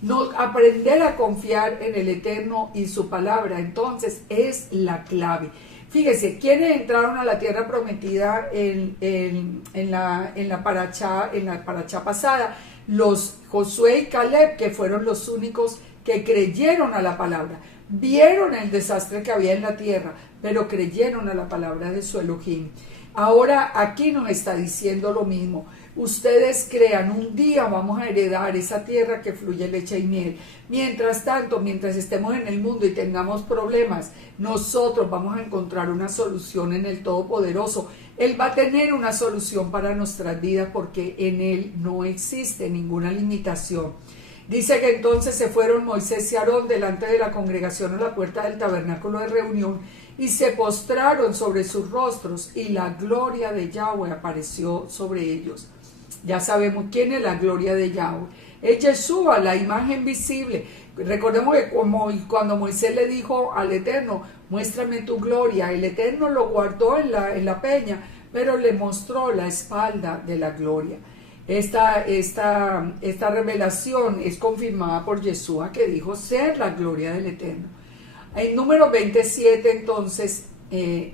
No, aprender a confiar en el Eterno y su palabra, entonces, es la clave. Fíjese, ¿quiénes entraron a la tierra prometida en la parachá pasada? Los Josué y Caleb, que fueron los únicos que creyeron a la palabra. Vieron el desastre que había en la tierra, pero creyeron a la palabra de su Elohim. Ahora aquí nos está diciendo lo mismo. Ustedes crean, un día vamos a heredar esa tierra que fluye leche y miel. Mientras tanto, mientras estemos en el mundo y tengamos problemas, nosotros vamos a encontrar una solución en el Todopoderoso. Él va a tener una solución para nuestras vidas porque en Él no existe ninguna limitación. Dice que entonces se fueron Moisés y Aarón delante de la congregación a la puerta del tabernáculo de reunión y se postraron sobre sus rostros y la gloria de Yahweh apareció sobre ellos. Ya sabemos quién es la gloria de Yahweh. Es Yeshua, la imagen visible. Recordemos que cuando Moisés le dijo al Eterno, muéstrame tu gloria, el Eterno lo guardó en la peña, pero le mostró la espalda de la gloria. Esta revelación es confirmada por Yeshua, que dijo ser la gloria del Eterno. En número 27 entonces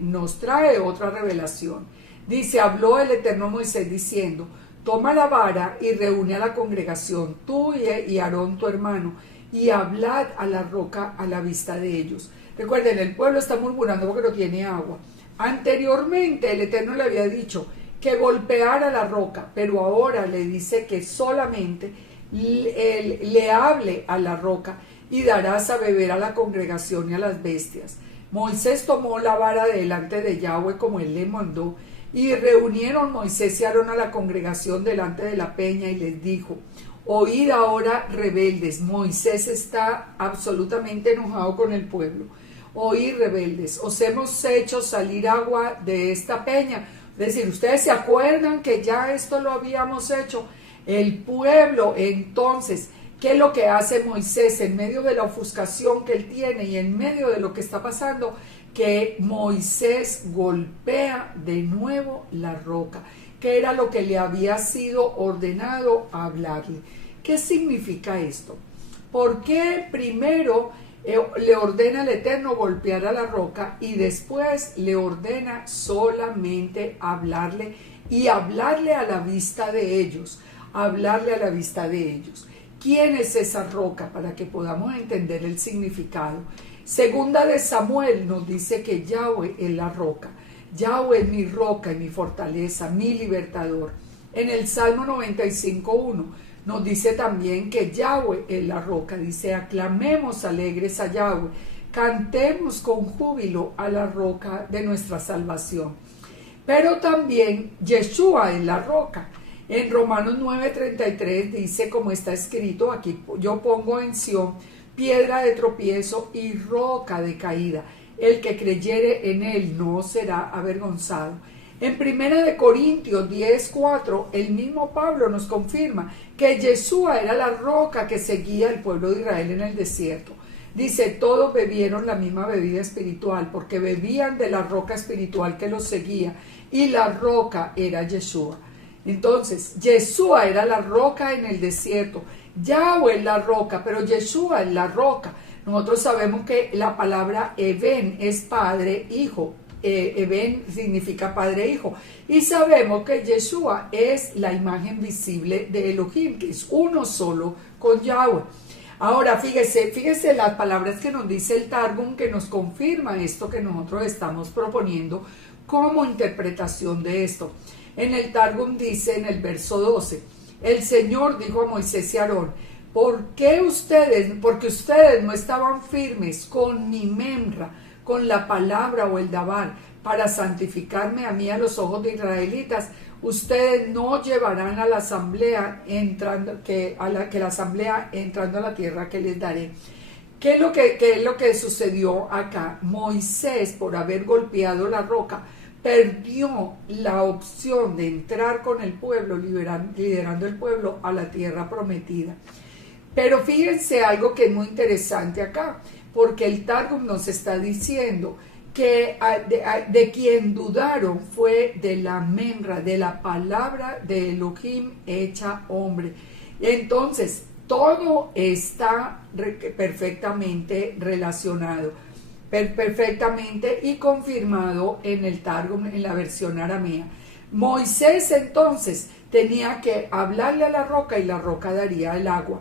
nos trae otra revelación. Dice, habló el Eterno a Moisés diciendo, toma la vara y reúne a la congregación, tú y Aarón tu hermano, y hablad a la roca a la vista de ellos. Recuerden, el pueblo está murmurando porque no tiene agua. Anteriormente el Eterno le había dicho que golpeara la roca, pero ahora le dice que solamente le hable a la roca y darás a beber a la congregación y a las bestias. Moisés tomó la vara delante de Yahweh como él le mandó, y reunieron Moisés y Aarón a la congregación delante de la peña y les dijo, oíd ahora, rebeldes. Moisés está absolutamente enojado con el pueblo. Oíd, rebeldes, os hemos hecho salir agua de esta peña. Es decir, ustedes se acuerdan que ya esto lo habíamos hecho. El pueblo entonces, ¿qué es lo que hace Moisés en medio de la ofuscación que él tiene y en medio de lo que está pasando? Que Moisés golpea de nuevo la roca, que era lo que le había sido ordenado hablarle. ¿Qué significa esto? ¿Por qué primero le ordena al Eterno golpear a la roca y después le ordena solamente hablarle y hablarle a la vista de ellos? Hablarle a la vista de ellos. ¿Quién es esa roca? Para que podamos entender el significado. Segunda de Samuel nos dice que Yahweh es la roca. Yahweh es mi roca y mi fortaleza, mi libertador. En el Salmo 95:1 nos dice también que Yahweh es la roca. Dice, aclamemos alegres a Yahweh, cantemos con júbilo a la roca de nuestra salvación. Pero también Yeshua es la roca. En Romanos 9:33 dice, como está escrito, aquí yo pongo en Sión piedra de tropiezo y roca de caída. El que creyere en él no será avergonzado. En 1 Corintios 10:4, el mismo Pablo nos confirma que Yeshua era la roca que seguía al pueblo de Israel en el desierto. Dice, todos bebieron la misma bebida espiritual, porque bebían de la roca espiritual que los seguía, y la roca era Yeshua. Entonces, Yeshua era la roca en el desierto, Yahweh es la roca, pero Yeshua es la roca. Nosotros sabemos que la palabra Eben es padre, hijo. Eben significa padre, hijo. Y sabemos que Yeshua es la imagen visible de Elohim, que es uno solo con Yahweh. Ahora, fíjese las palabras que nos dice el Targum, que nos confirma esto que nosotros estamos proponiendo como interpretación de esto. En el Targum dice en el verso 12, el Señor dijo a Moisés y Aarón, porque ustedes no estaban firmes con mi memra, con la palabra o el dabar, para santificarme a mí a los ojos de israelitas, ustedes no llevarán a la asamblea entrando a la tierra que les daré. ¿Qué es lo que sucedió acá? Moisés, por haber golpeado la roca, perdió la opción de entrar con el pueblo, liderando el pueblo a la tierra prometida. Pero fíjense algo que es muy interesante acá, porque el Targum nos está diciendo que de quien dudaron fue de la memra, de la palabra de Elohim hecha hombre. Entonces, todo está perfectamente relacionado, perfectamente y confirmado en el Targum, en la versión aramea. Moisés entonces tenía que hablarle a la roca y la roca daría el agua.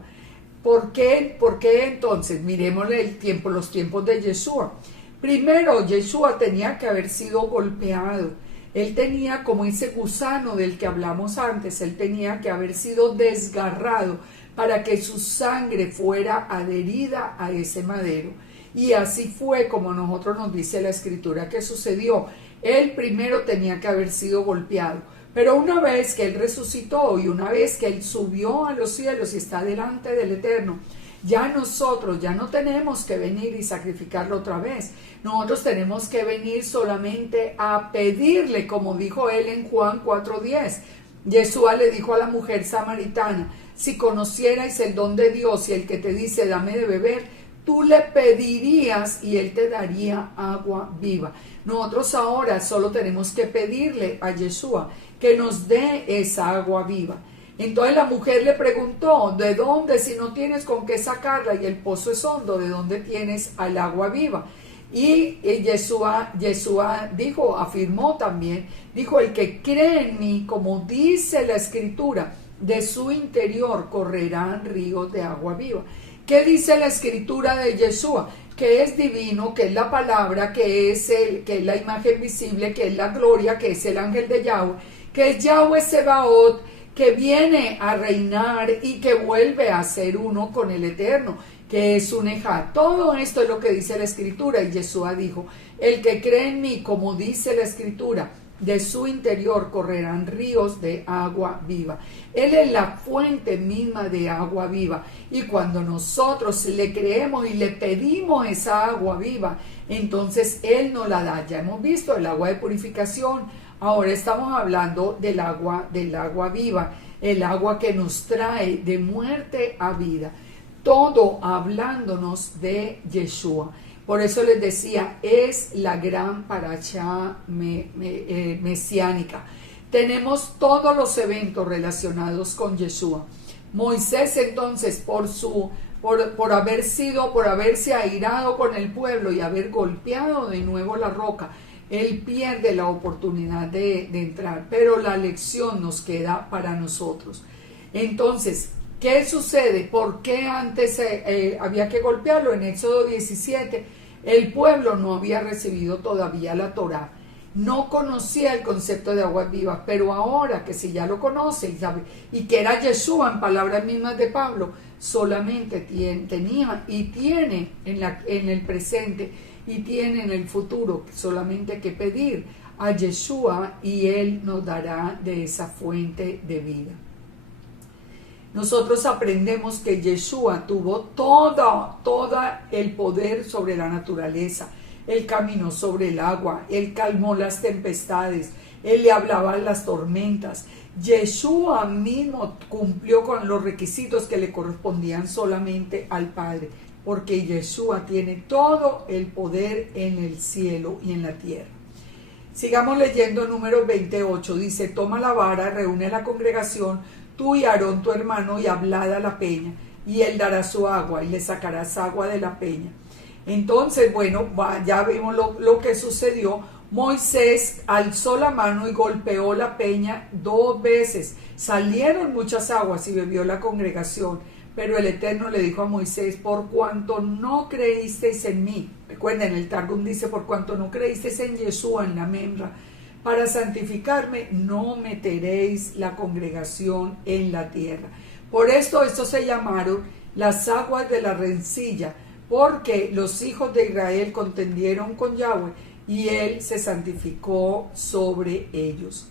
¿Por qué entonces? Miremos los tiempos de Yeshua. Primero, Yeshua tenía que haber sido golpeado. Él tenía como ese gusano del que hablamos antes, él tenía que haber sido desgarrado para que su sangre fuera adherida a ese madero. Y así fue como nosotros nos dice la Escritura que sucedió. Él primero tenía que haber sido golpeado. Pero una vez que él resucitó y una vez que él subió a los cielos y está delante del Eterno, ya nosotros ya no tenemos que venir y sacrificarlo otra vez. Nosotros tenemos que venir solamente a pedirle, como dijo él en Juan 4:10. Yeshua le dijo a la mujer samaritana, si conocierais el don de Dios y el que te dice dame de beber, tú le pedirías y él te daría agua viva. Nosotros ahora solo tenemos que pedirle a Yeshua que nos dé esa agua viva. Entonces la mujer le preguntó, ¿de dónde si no tienes con qué sacarla y el pozo es hondo? ¿De dónde tienes el agua viva? Y Yeshua afirmó también, dijo, el que cree en mí, como dice la Escritura, de su interior correrán ríos de agua viva. ¿Qué dice la Escritura de Yeshua? Que es divino, que es la palabra, que es la imagen visible, que es la gloria, que es el ángel de Yahweh, que es Yahweh Sebaot, que viene a reinar y que vuelve a ser uno con el Eterno, que es un Ejad. Todo esto es lo que dice la Escritura, y Yeshua dijo, el que cree en mí, como dice la Escritura, de su interior correrán ríos de agua viva. Él es la fuente misma de agua viva, y cuando nosotros le creemos y le pedimos esa agua viva, entonces Él nos la da. Ya hemos visto el agua de purificación. Ahora estamos hablando del agua viva, el agua que nos trae de muerte a vida. Todo hablándonos de Yeshua. Por eso les decía, es la gran parashá mesiánica. Tenemos todos los eventos relacionados con Yeshua. Moisés entonces, por haberse airado con el pueblo y haber golpeado de nuevo la roca, él pierde la oportunidad de entrar, pero la lección nos queda para nosotros. Entonces, ¿qué sucede? ¿Por qué antes había que golpearlo? En Éxodo 17, el pueblo no había recibido todavía la Torá, no conocía el concepto de aguas vivas, pero ahora que si ya lo conoce y sabe, y que era Yeshua en palabras mismas de Pablo, solamente tenía y tiene en el presente y tiene en el futuro solamente que pedir a Yeshua y Él nos dará de esa fuente de vida. Nosotros aprendemos que Yeshua tuvo todo el poder sobre la naturaleza. Él caminó sobre el agua, Él calmó las tempestades, Él le hablaba a las tormentas. Yeshua mismo cumplió con los requisitos que le correspondían solamente al Padre, porque Yeshua tiene todo el poder en el cielo y en la tierra. Sigamos leyendo número 28, dice, toma la vara, reúne a la congregación, tú y Aarón tu hermano, y hablad a la peña, y él dará su agua, y le sacarás agua de la peña. Entonces, bueno, ya vimos lo que sucedió. Moisés alzó la mano y golpeó la peña 2 veces. Salieron muchas aguas y bebió la congregación. Pero el Eterno le dijo a Moisés, por cuanto no creísteis en mí. Recuerden, el Targum dice, por cuanto no creísteis en Yeshua, en la Memra, para santificarme, no meteréis la congregación en la tierra. Por esto, estos se llamaron las aguas de la rencilla, porque los hijos de Israel contendieron con Yahweh y él se santificó sobre ellos.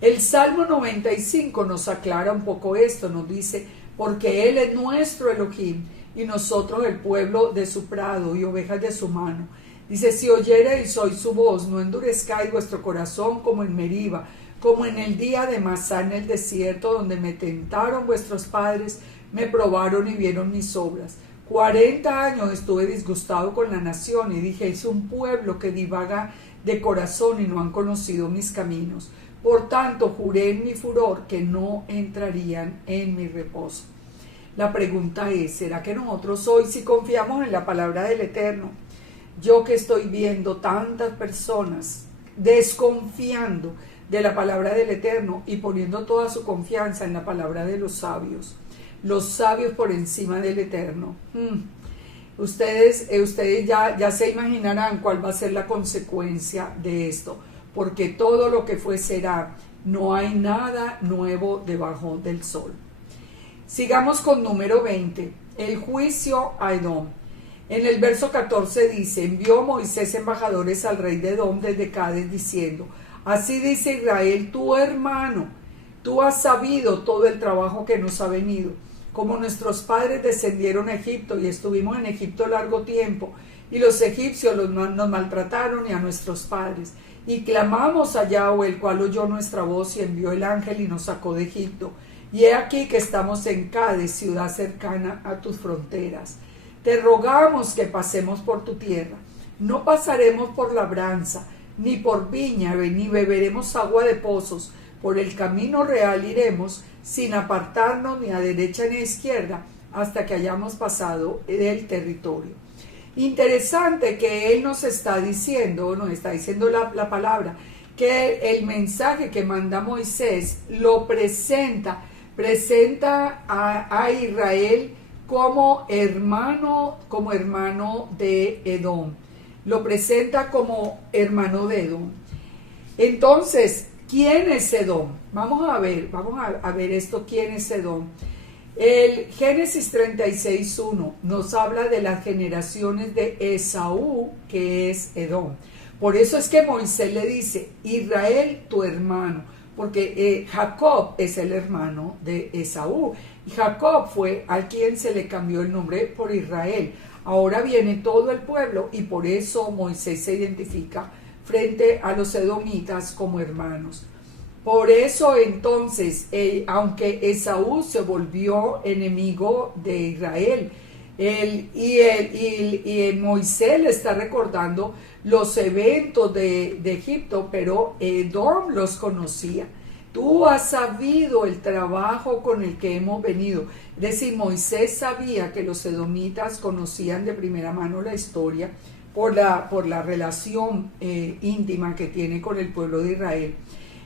El Salmo 95 nos aclara un poco esto, nos dice, porque él es nuestro Elohim y nosotros el pueblo de su prado y ovejas de su mano. Dice, si oyereis hoy su voz, no endurezcáis vuestro corazón como en Meriba, como en el día de Masá en el desierto, donde me tentaron vuestros padres, me probaron y vieron mis obras. 40 años estuve disgustado con la nación y dije, es un pueblo que divaga de corazón y no han conocido mis caminos. Por tanto, juré en mi furor que no entrarían en mi reposo. La pregunta es, ¿será que nosotros hoy, si confiamos en la palabra del Eterno, yo que estoy viendo tantas personas desconfiando de la palabra del Eterno y poniendo toda su confianza en la palabra de los sabios por encima del Eterno? Ustedes ya se imaginarán cuál va a ser la consecuencia de esto, porque todo lo que fue será, no hay nada nuevo debajo del sol. Sigamos con número 20, el juicio a Edom. En el verso 14 dice, envió Moisés embajadores al rey de Edom desde Cades diciendo, así dice Israel, tu hermano, tú has sabido todo el trabajo que nos ha venido, como nuestros padres descendieron a Egipto y estuvimos en Egipto largo tiempo, y los egipcios nos maltrataron y a nuestros padres, y clamamos a Yahweh, el cual oyó nuestra voz y envió el ángel y nos sacó de Egipto. Y he aquí que estamos en Cades, ciudad cercana a tus fronteras. Te rogamos que pasemos por tu tierra. No pasaremos por labranza, ni por viña, ni beberemos agua de pozos. Por el camino real iremos, sin apartarnos ni a derecha ni a izquierda, hasta que hayamos pasado el territorio. Interesante que él nos está diciendo la palabra, que el mensaje que manda Moisés lo presenta a Israel como hermano de Edom. Lo presenta como hermano de Edom. Entonces, ¿quién es Edom? Vamos a ver esto, ¿quién es Edom? El Génesis 36:1 nos habla de las generaciones de Esaú, que es Edom. Por eso es que Moisés le dice, Israel, tu hermano, porque Jacob es el hermano de Esaú. Y Jacob fue a quien se le cambió el nombre por Israel. Ahora viene todo el pueblo y por eso Moisés se identifica frente a los edomitas como hermanos. Por eso entonces, aunque Esaú se volvió enemigo de Israel, Moisés le está recordando los eventos de Egipto, pero Edom los conocía. Tú has sabido el trabajo con el que hemos venido. Es decir, Moisés sabía que los edomitas conocían de primera mano la historia por la relación íntima que tiene con el pueblo de Israel.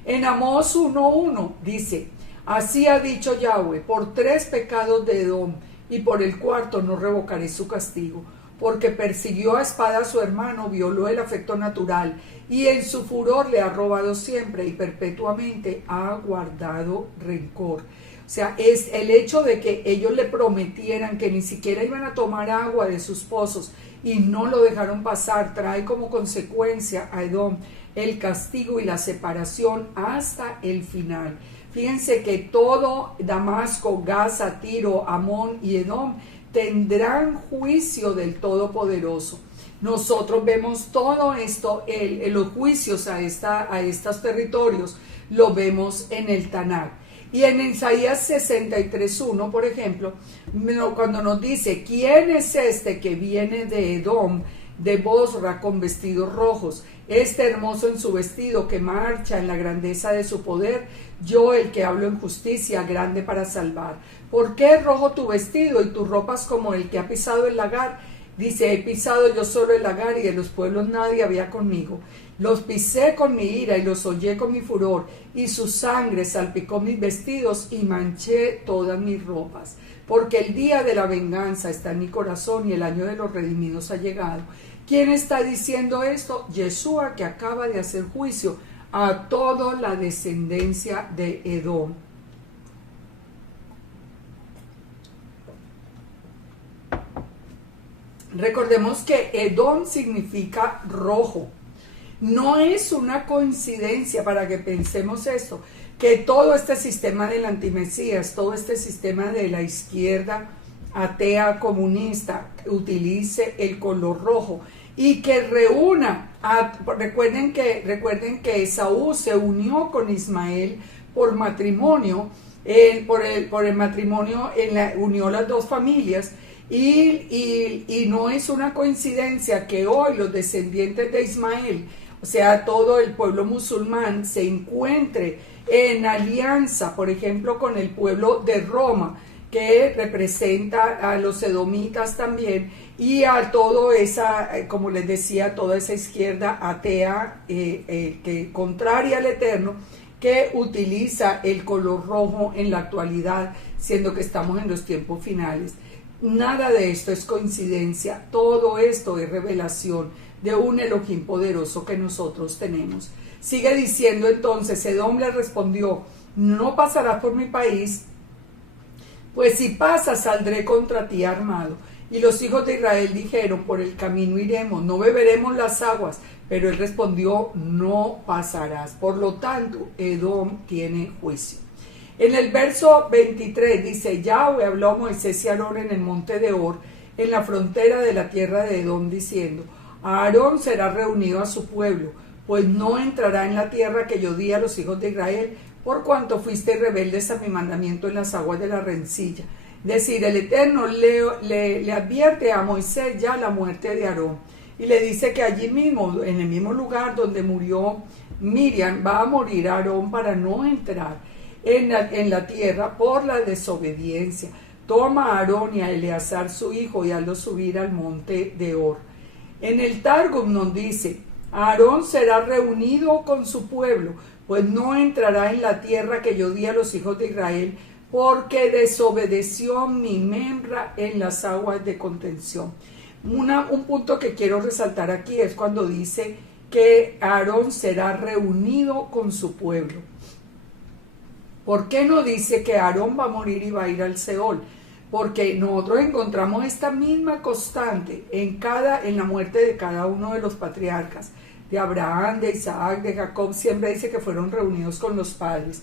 En Amós 1:1 dice, así ha dicho Yahweh, por 3 pecados de Edom, y por el 4 no revocaré su castigo, porque persiguió a espada a su hermano, violó el afecto natural, y en su furor le ha robado siempre, y perpetuamente ha guardado rencor. O sea, es el hecho de que ellos le prometieran que ni siquiera iban a tomar agua de sus pozos, y no lo dejaron pasar, trae como consecuencia a Edom el castigo y la separación hasta el final. Fíjense que todo Damasco, Gaza, Tiro, Amón y Edom tendrán juicio del Todopoderoso. nosotros vemos todo esto, los juicios a estos territorios, lo vemos en el Tanakh. Y en Isaías 63:1, por ejemplo, cuando nos dice, ¿quién es este que viene de Edom, de Bosra, con vestidos rojos? Este hermoso en su vestido, que marcha en la grandeza de su poder. Yo, el que hablo en justicia, grande para salvar. ¿Por qué es rojo tu vestido y tus ropas como el que ha pisado el lagar? Dice, he pisado yo solo el lagar, y de los pueblos nadie había conmigo. Los pisé con mi ira y los hollé con mi furor, y su sangre salpicó mis vestidos y manché todas mis ropas. Porque el día de la venganza está en mi corazón y el año de los redimidos ha llegado. ¿Quién está diciendo esto? Yeshua, que acaba de hacer juicio a toda la descendencia de Edom. Recordemos que Edom significa rojo. No es una coincidencia, para que pensemos esto, que todo este sistema del antimesías, todo este sistema de la izquierda atea comunista utilice el color rojo y que reúna, recuerden que Esaú se unió con Ismael por matrimonio, por el matrimonio unió las dos familias. Y no es una coincidencia que hoy los descendientes de Ismael, o sea, todo el pueblo musulmán, se encuentre en alianza, por ejemplo, con el pueblo de Roma, que representa a los edomitas también, y a toda esa, como les decía, toda esa izquierda atea, que contraria al Eterno, que utiliza el color rojo en la actualidad, siendo que estamos en los tiempos finales. Nada de esto es coincidencia, todo esto es revelación de un Elohim poderoso que nosotros tenemos. Sigue diciendo entonces, Edom le respondió, no pasarás por mi país, pues si pasas saldré contra ti armado. Y los hijos de Israel dijeron, por el camino iremos, no beberemos las aguas. Pero él respondió, no pasarás. Por lo tanto, Edom tiene juicio. En el verso 23 dice, Yahweh habló a Moisés y Aarón en el monte de Hor, en la frontera de la tierra de Edom, diciendo, Aarón será reunido a su pueblo, pues no entrará en la tierra que yo di a los hijos de Israel, por cuanto fuiste rebeldes a mi mandamiento en las aguas de la rencilla. Es decir, el Eterno le advierte a Moisés ya la muerte de Aarón, y le dice que allí mismo, en el mismo lugar donde murió Miriam, va a morir Aarón para no entrar en la tierra por la desobediencia. Toma a Aarón y a Eleazar su hijo y hazlo subir al monte de Hor. En el Targum nos dice, Aarón será reunido con su pueblo, pues no entrará en la tierra que yo di a los hijos de Israel, porque desobedeció mi membra en las aguas de contención. Un punto que quiero resaltar aquí es cuando dice que Aarón será reunido con su pueblo. ¿Por qué no dice que Aarón va a morir y va a ir al Seol? Porque nosotros encontramos esta misma constante en la muerte de cada uno de los patriarcas, de Abraham, de Isaac, de Jacob, siempre dice que fueron reunidos con los padres.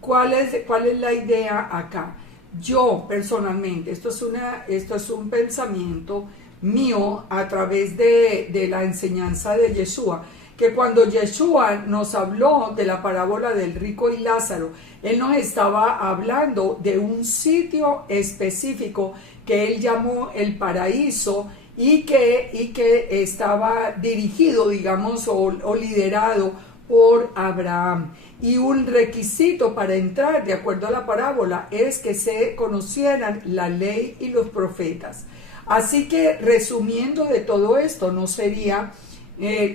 ¿Cuál es la idea acá? Yo personalmente, esto es un pensamiento mío a través de la enseñanza de Yeshua, que cuando Yeshua nos habló de la parábola del rico y Lázaro, él nos estaba hablando de un sitio específico que él llamó el paraíso y que estaba dirigido, digamos, o liderado por Abraham. Y un requisito para entrar, de acuerdo a la parábola, es que se conocieran la ley y los profetas. Así que, resumiendo de todo esto, no sería,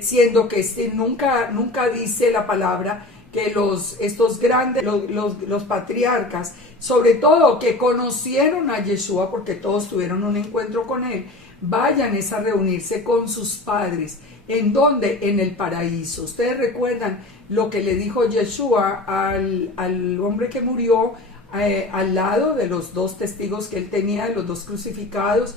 siendo que nunca dice la palabra que estos grandes, los patriarcas, sobre todo que conocieron a Yeshua, porque todos tuvieron un encuentro con él, vayan a reunirse con sus padres. ¿En dónde? En el paraíso. Ustedes recuerdan lo que le dijo Yeshua al hombre que murió al lado de los dos testigos que él tenía, de los dos crucificados,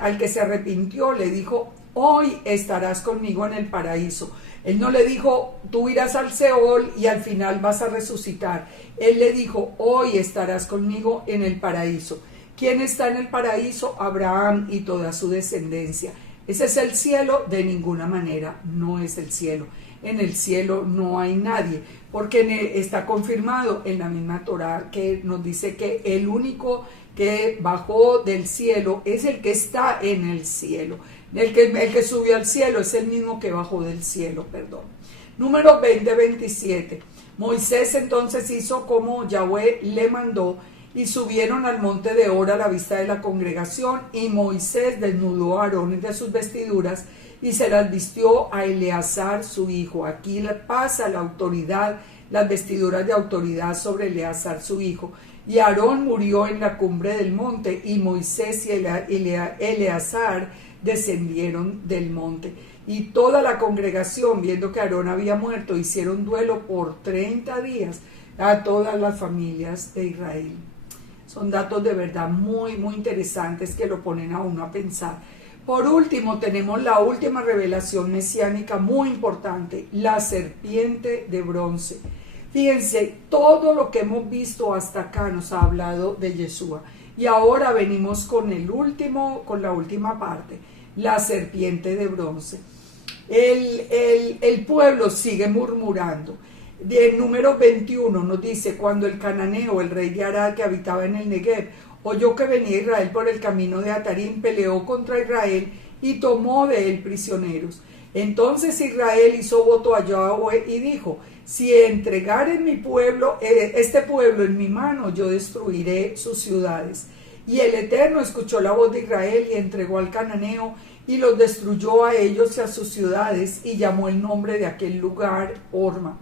al que se arrepintió, le dijo, hoy estarás conmigo en el paraíso. Él no le dijo, tú irás al Seol y al final vas a resucitar. Él le dijo, hoy estarás conmigo en el paraíso. ¿Quién está en el paraíso? Abraham y toda su descendencia. ¿Ese es el cielo? De ninguna manera, no es el cielo. En el cielo no hay nadie, porque está confirmado en la misma Torá que nos dice que el único que bajó del cielo es el que está en el cielo. El que subió al cielo es el mismo que bajó del cielo, perdón. Número 27. Moisés entonces hizo como Yahweh le mandó, y subieron al monte de Hor a la vista de la congregación, y Moisés desnudó a Aarón de sus vestiduras y se las vistió a Eleazar su hijo. Aquí le pasa la autoridad, las vestiduras de autoridad sobre Eleazar su hijo. Y Aarón murió en la cumbre del monte, y Moisés y Eleazar descendieron del monte. Y toda la congregación, viendo que Aarón había muerto, hicieron duelo por 30 días a todas las familias de Israel. Son datos de verdad muy, muy interesantes que lo ponen a uno a pensar. Por último, tenemos la última revelación mesiánica muy importante, la serpiente de bronce. Fíjense, todo lo que hemos visto hasta acá nos ha hablado de Yeshua. Y ahora venimos con la última parte, la serpiente de bronce. El pueblo sigue murmurando. En número 21 nos dice: cuando el cananeo, el rey de Arad, que habitaba en el Negev, oyó que venía Israel por el camino de Atarim, peleó contra Israel y tomó de él prisioneros. Entonces Israel hizo voto a Yahweh y dijo: si entregaren este pueblo en mi mano, yo destruiré sus ciudades. Y el Eterno escuchó la voz de Israel y entregó al cananeo y los destruyó a ellos y a sus ciudades, y llamó el nombre de aquel lugar Horma.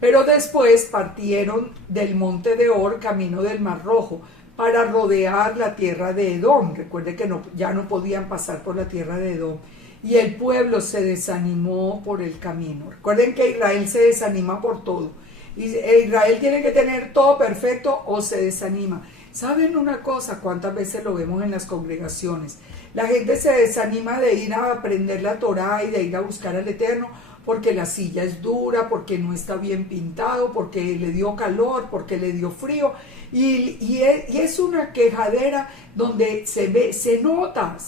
Pero después partieron del monte de Hor camino del Mar Rojo para rodear la tierra de Edom. Recuerde que ya no podían pasar por la tierra de Edom. Y el pueblo se desanimó por el camino. Recuerden que Israel se desanima por todo. Y Israel tiene que tener todo perfecto o se desanima. ¿Saben una cosa? ¿Cuántas veces lo vemos en las congregaciones? La gente se desanima de ir a aprender la Torá y de ir a buscar al Eterno porque la silla es dura, porque no está bien pintado, porque le dio calor, porque le dio frío. Y es una quejadera donde se nota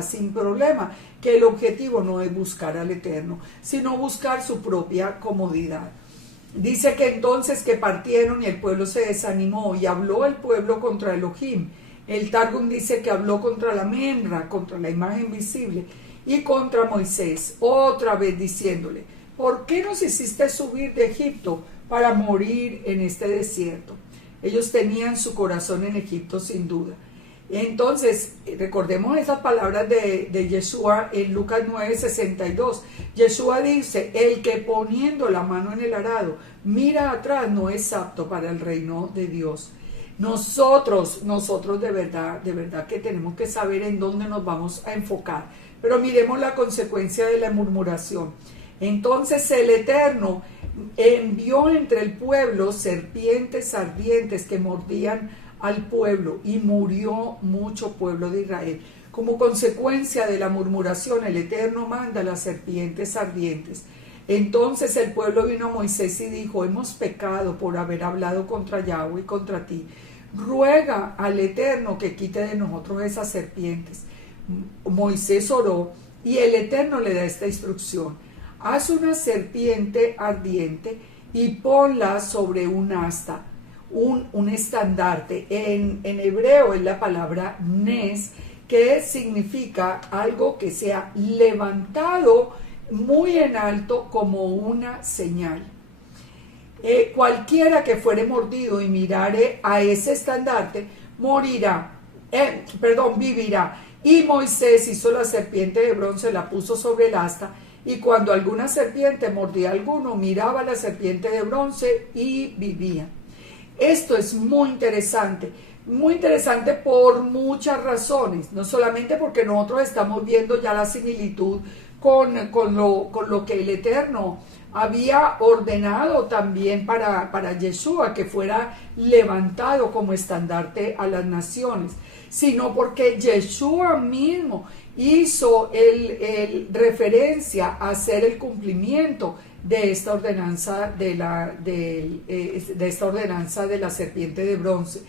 sin problema que el objetivo no es buscar al Eterno, sino buscar su propia comodidad. Dice que entonces que partieron y el pueblo se desanimó y habló el pueblo contra Elohim. El Targum dice que habló contra la Memra, contra la imagen visible, y contra Moisés, otra vez diciéndole: ¿por qué nos hiciste subir de Egipto para morir en este desierto? Ellos tenían su corazón en Egipto sin duda. Entonces, recordemos esas palabras de Yeshua en Lucas 9:62. Yeshua dice: el que poniendo la mano en el arado mira atrás no es apto para el reino de Dios. Nosotros de verdad que tenemos que saber en dónde nos vamos a enfocar. Pero miremos la consecuencia de la murmuración. Entonces el Eterno envió entre el pueblo serpientes ardientes que mordían al pueblo, y murió mucho pueblo de Israel. Como consecuencia de la murmuración, el Eterno manda las serpientes ardientes. Entonces el pueblo vino a Moisés y dijo: hemos pecado por haber hablado contra Yahweh y contra ti. Ruega al Eterno que quite de nosotros esas serpientes. Moisés oró y el Eterno le da esta instrucción: haz una serpiente ardiente y ponla sobre un asta, un estandarte. En hebreo es la palabra nes, que significa algo que sea levantado muy en alto como una señal. Cualquiera que fuere mordido y mirare a ese estandarte vivirá. Y Moisés hizo la serpiente de bronce, la puso sobre el asta, y cuando alguna serpiente mordía a alguno, miraba a la serpiente de bronce y vivía. Esto es muy interesante por muchas razones, no solamente porque nosotros estamos viendo ya la similitud con lo que el Eterno había ordenado también para Yeshua, que fuera levantado como estandarte a las naciones, sino porque Yeshua mismo hizo referencia a hacer el cumplimiento de esta ordenanza de la serpiente de bronce.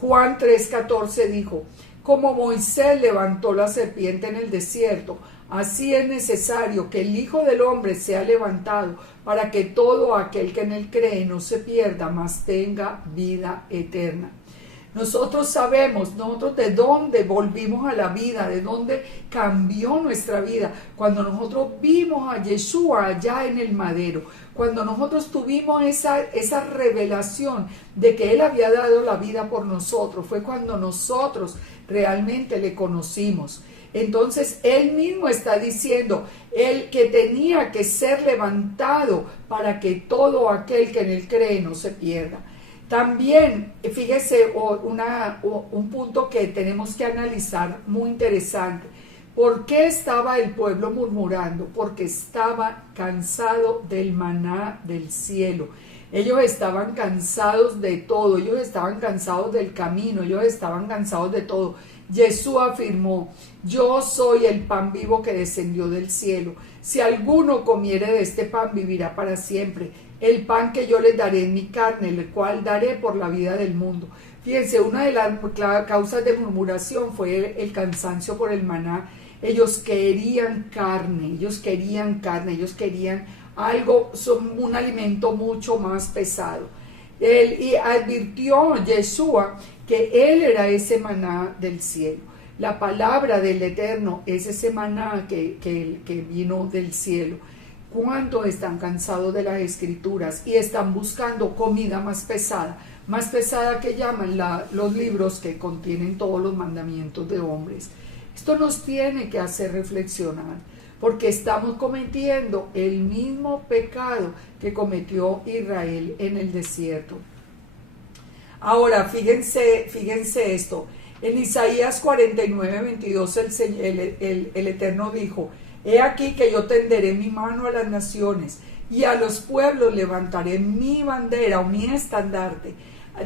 Juan 3:14 dijo: como Moisés levantó la serpiente en el desierto, Así es necesario que el Hijo del Hombre sea levantado para que todo aquel que en él cree no se pierda, mas tenga vida eterna. Nosotros sabemos, nosotros de dónde volvimos a la vida, de dónde cambió nuestra vida, cuando nosotros vimos a Yeshua allá en el madero, cuando nosotros tuvimos esa revelación de que Él había dado la vida por nosotros, fue cuando nosotros realmente le conocimos. Entonces Él mismo está diciendo, el que tenía que ser levantado para que todo aquel que en Él cree no se pierda. También, fíjese, un punto que tenemos que analizar muy interesante. ¿Por qué estaba el pueblo murmurando? Porque estaba cansado del maná del cielo. Ellos estaban cansados de todo, ellos estaban cansados del camino, ellos estaban cansados de todo. Jesús afirmó, yo soy el pan vivo que descendió del cielo. Si alguno comiere de este pan, vivirá para siempre. El pan que yo les daré es mi carne, el cual daré por la vida del mundo. Fíjense, una de las causas de murmuración fue el cansancio por el maná. Ellos querían carne, ellos querían algo, un alimento mucho más pesado. Y advirtió Yeshua que Él era ese maná del cielo. La palabra del Eterno es ese maná que vino del cielo. ¿Cuántos están cansados de las escrituras y están buscando comida más pesada que llaman los libros que contienen todos los mandamientos de hombres? Esto nos tiene que hacer reflexionar, porque estamos cometiendo el mismo pecado que cometió Israel en el desierto. Ahora, fíjense esto. En Isaías 49:22 el Eterno dijo, he aquí que yo tenderé mi mano a las naciones y a los pueblos levantaré mi bandera o mi estandarte.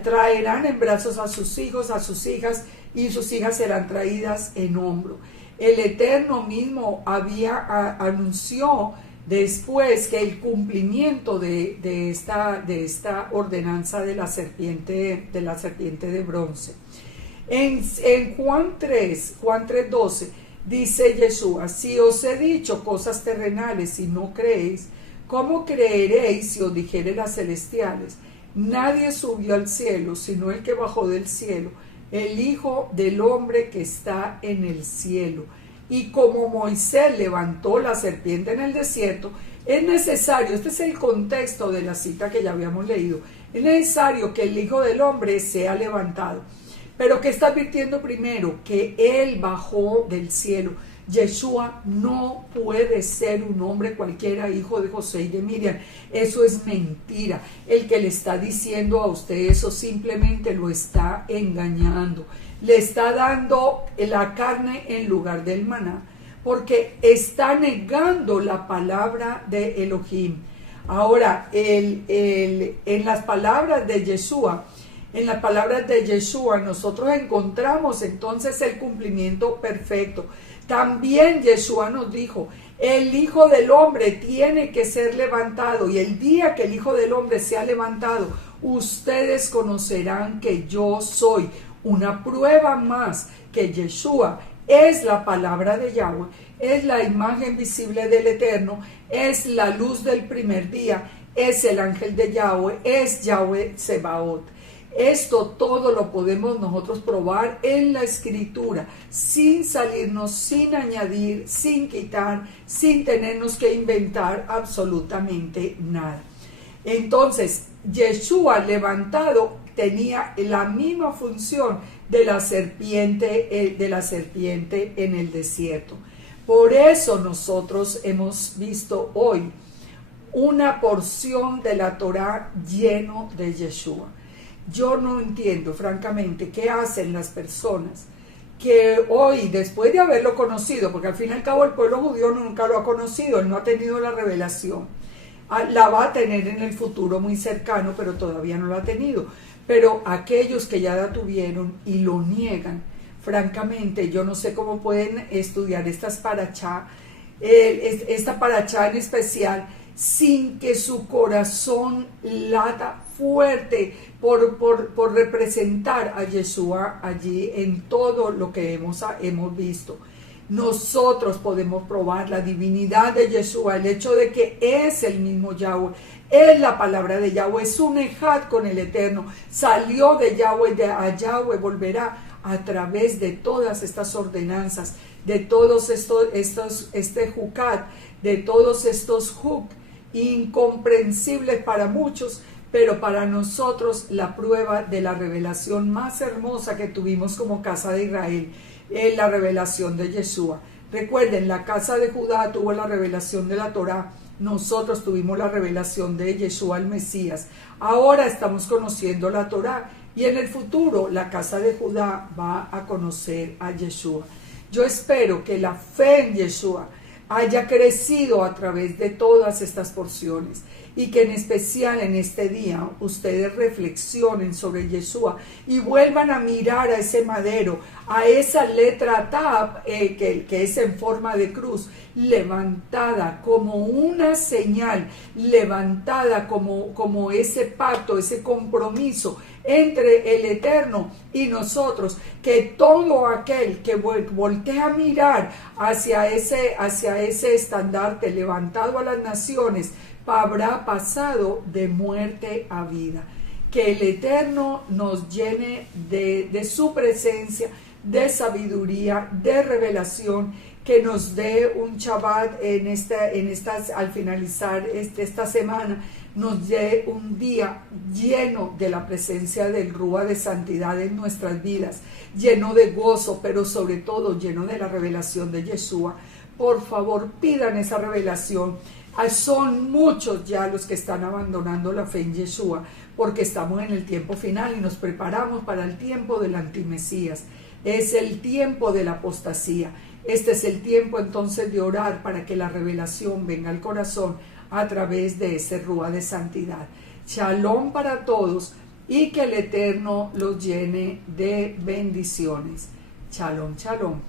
Traerán en brazos a sus hijos, a sus hijas, y sus hijas serán traídas en hombro. El Eterno mismo anunció después que el cumplimiento de esta ordenanza de la serpiente de bronce. En Juan 3:12 dice Yeshua, si os he dicho cosas terrenales y no creéis, ¿cómo creeréis si os dijere las celestiales? Nadie subió al cielo, sino el que bajó del cielo, el Hijo del Hombre que está en el cielo. Y como Moisés levantó la serpiente en el desierto, es necesario, este es el contexto de la cita que ya habíamos leído, es necesario que el Hijo del Hombre sea levantado. Pero ¿qué está advirtiendo primero? Que Él bajó del cielo. Yeshua no puede ser un hombre cualquiera, hijo de José y de Miriam. Eso es mentira. El que le está diciendo a usted eso simplemente lo está engañando. Le está dando la carne en lugar del maná, porque está negando la palabra de Elohim. Ahora, en las palabras de Yeshua, nosotros encontramos entonces el cumplimiento perfecto. También Yeshua nos dijo, el Hijo del Hombre tiene que ser levantado, y el día que el Hijo del Hombre sea levantado, ustedes conocerán que yo soy. Una prueba más que Yeshua es la palabra de Yahweh, es la imagen visible del Eterno, es la luz del primer día, es el ángel de Yahweh, es Yahweh Sebaot. Esto todo lo podemos nosotros probar en la Escritura, sin salirnos, sin añadir, sin quitar, sin tenernos que inventar absolutamente nada. Entonces, Yeshua levantado tenía la misma función de la serpiente en el desierto. Por eso nosotros hemos visto hoy una porción de la Torá lleno de Yeshua. Yo no entiendo, francamente, qué hacen las personas que hoy, después de haberlo conocido, porque al fin y al cabo el pueblo judío nunca lo ha conocido, él no ha tenido la revelación, la va a tener en el futuro muy cercano, pero todavía no lo ha tenido. Pero aquellos que ya la tuvieron y lo niegan, francamente, yo no sé cómo pueden estudiar esta parachá en especial, sin que su corazón lata fuerte por representar a Yeshua allí en todo lo que hemos visto. nosotros podemos probar la divinidad de Yeshua, el hecho de que es el mismo Yahweh, es la palabra de Yahweh, es un ejad con el Eterno, salió de Yahweh, a Yahweh volverá a través de todas estas ordenanzas, de todos este jucat, de todos estos juk, incomprensibles para muchos, pero para nosotros la prueba de la revelación más hermosa que tuvimos como casa de Israel es la revelación de Yeshua. Recuerden, la casa de Judá tuvo la revelación de la Torá, nosotros tuvimos la revelación de Yeshua el Mesías. Ahora estamos conociendo la Torá y en el futuro la casa de Judá va a conocer a Yeshua. Yo espero que la fe en Yeshua haya crecido a través de todas estas porciones y que en especial en este día ustedes reflexionen sobre Yeshua y vuelvan a mirar a ese madero, a esa letra Tab que es en forma de cruz, levantada como una señal, levantada como ese pacto, ese compromiso entre el Eterno y nosotros, que todo aquel que voltea a mirar hacia ese estandarte levantado a las naciones, habrá pasado de muerte a vida. Que el Eterno nos llene de su presencia, de sabiduría, de revelación, que nos dé un Shabbat al finalizar esta semana, nos dé un día lleno de la presencia del Rúa de santidad en nuestras vidas, lleno de gozo, pero sobre todo lleno de la revelación de Yeshua. Por favor, pidan esa revelación. Son muchos ya los que están abandonando la fe en Yeshua, porque estamos en el tiempo final y nos preparamos para el tiempo del antimesías. Es el tiempo de la apostasía. Este es el tiempo entonces de orar para que la revelación venga al corazón a través de ese Rúa de santidad. Shalom para todos y que el Eterno los llene de bendiciones. Shalom, shalom.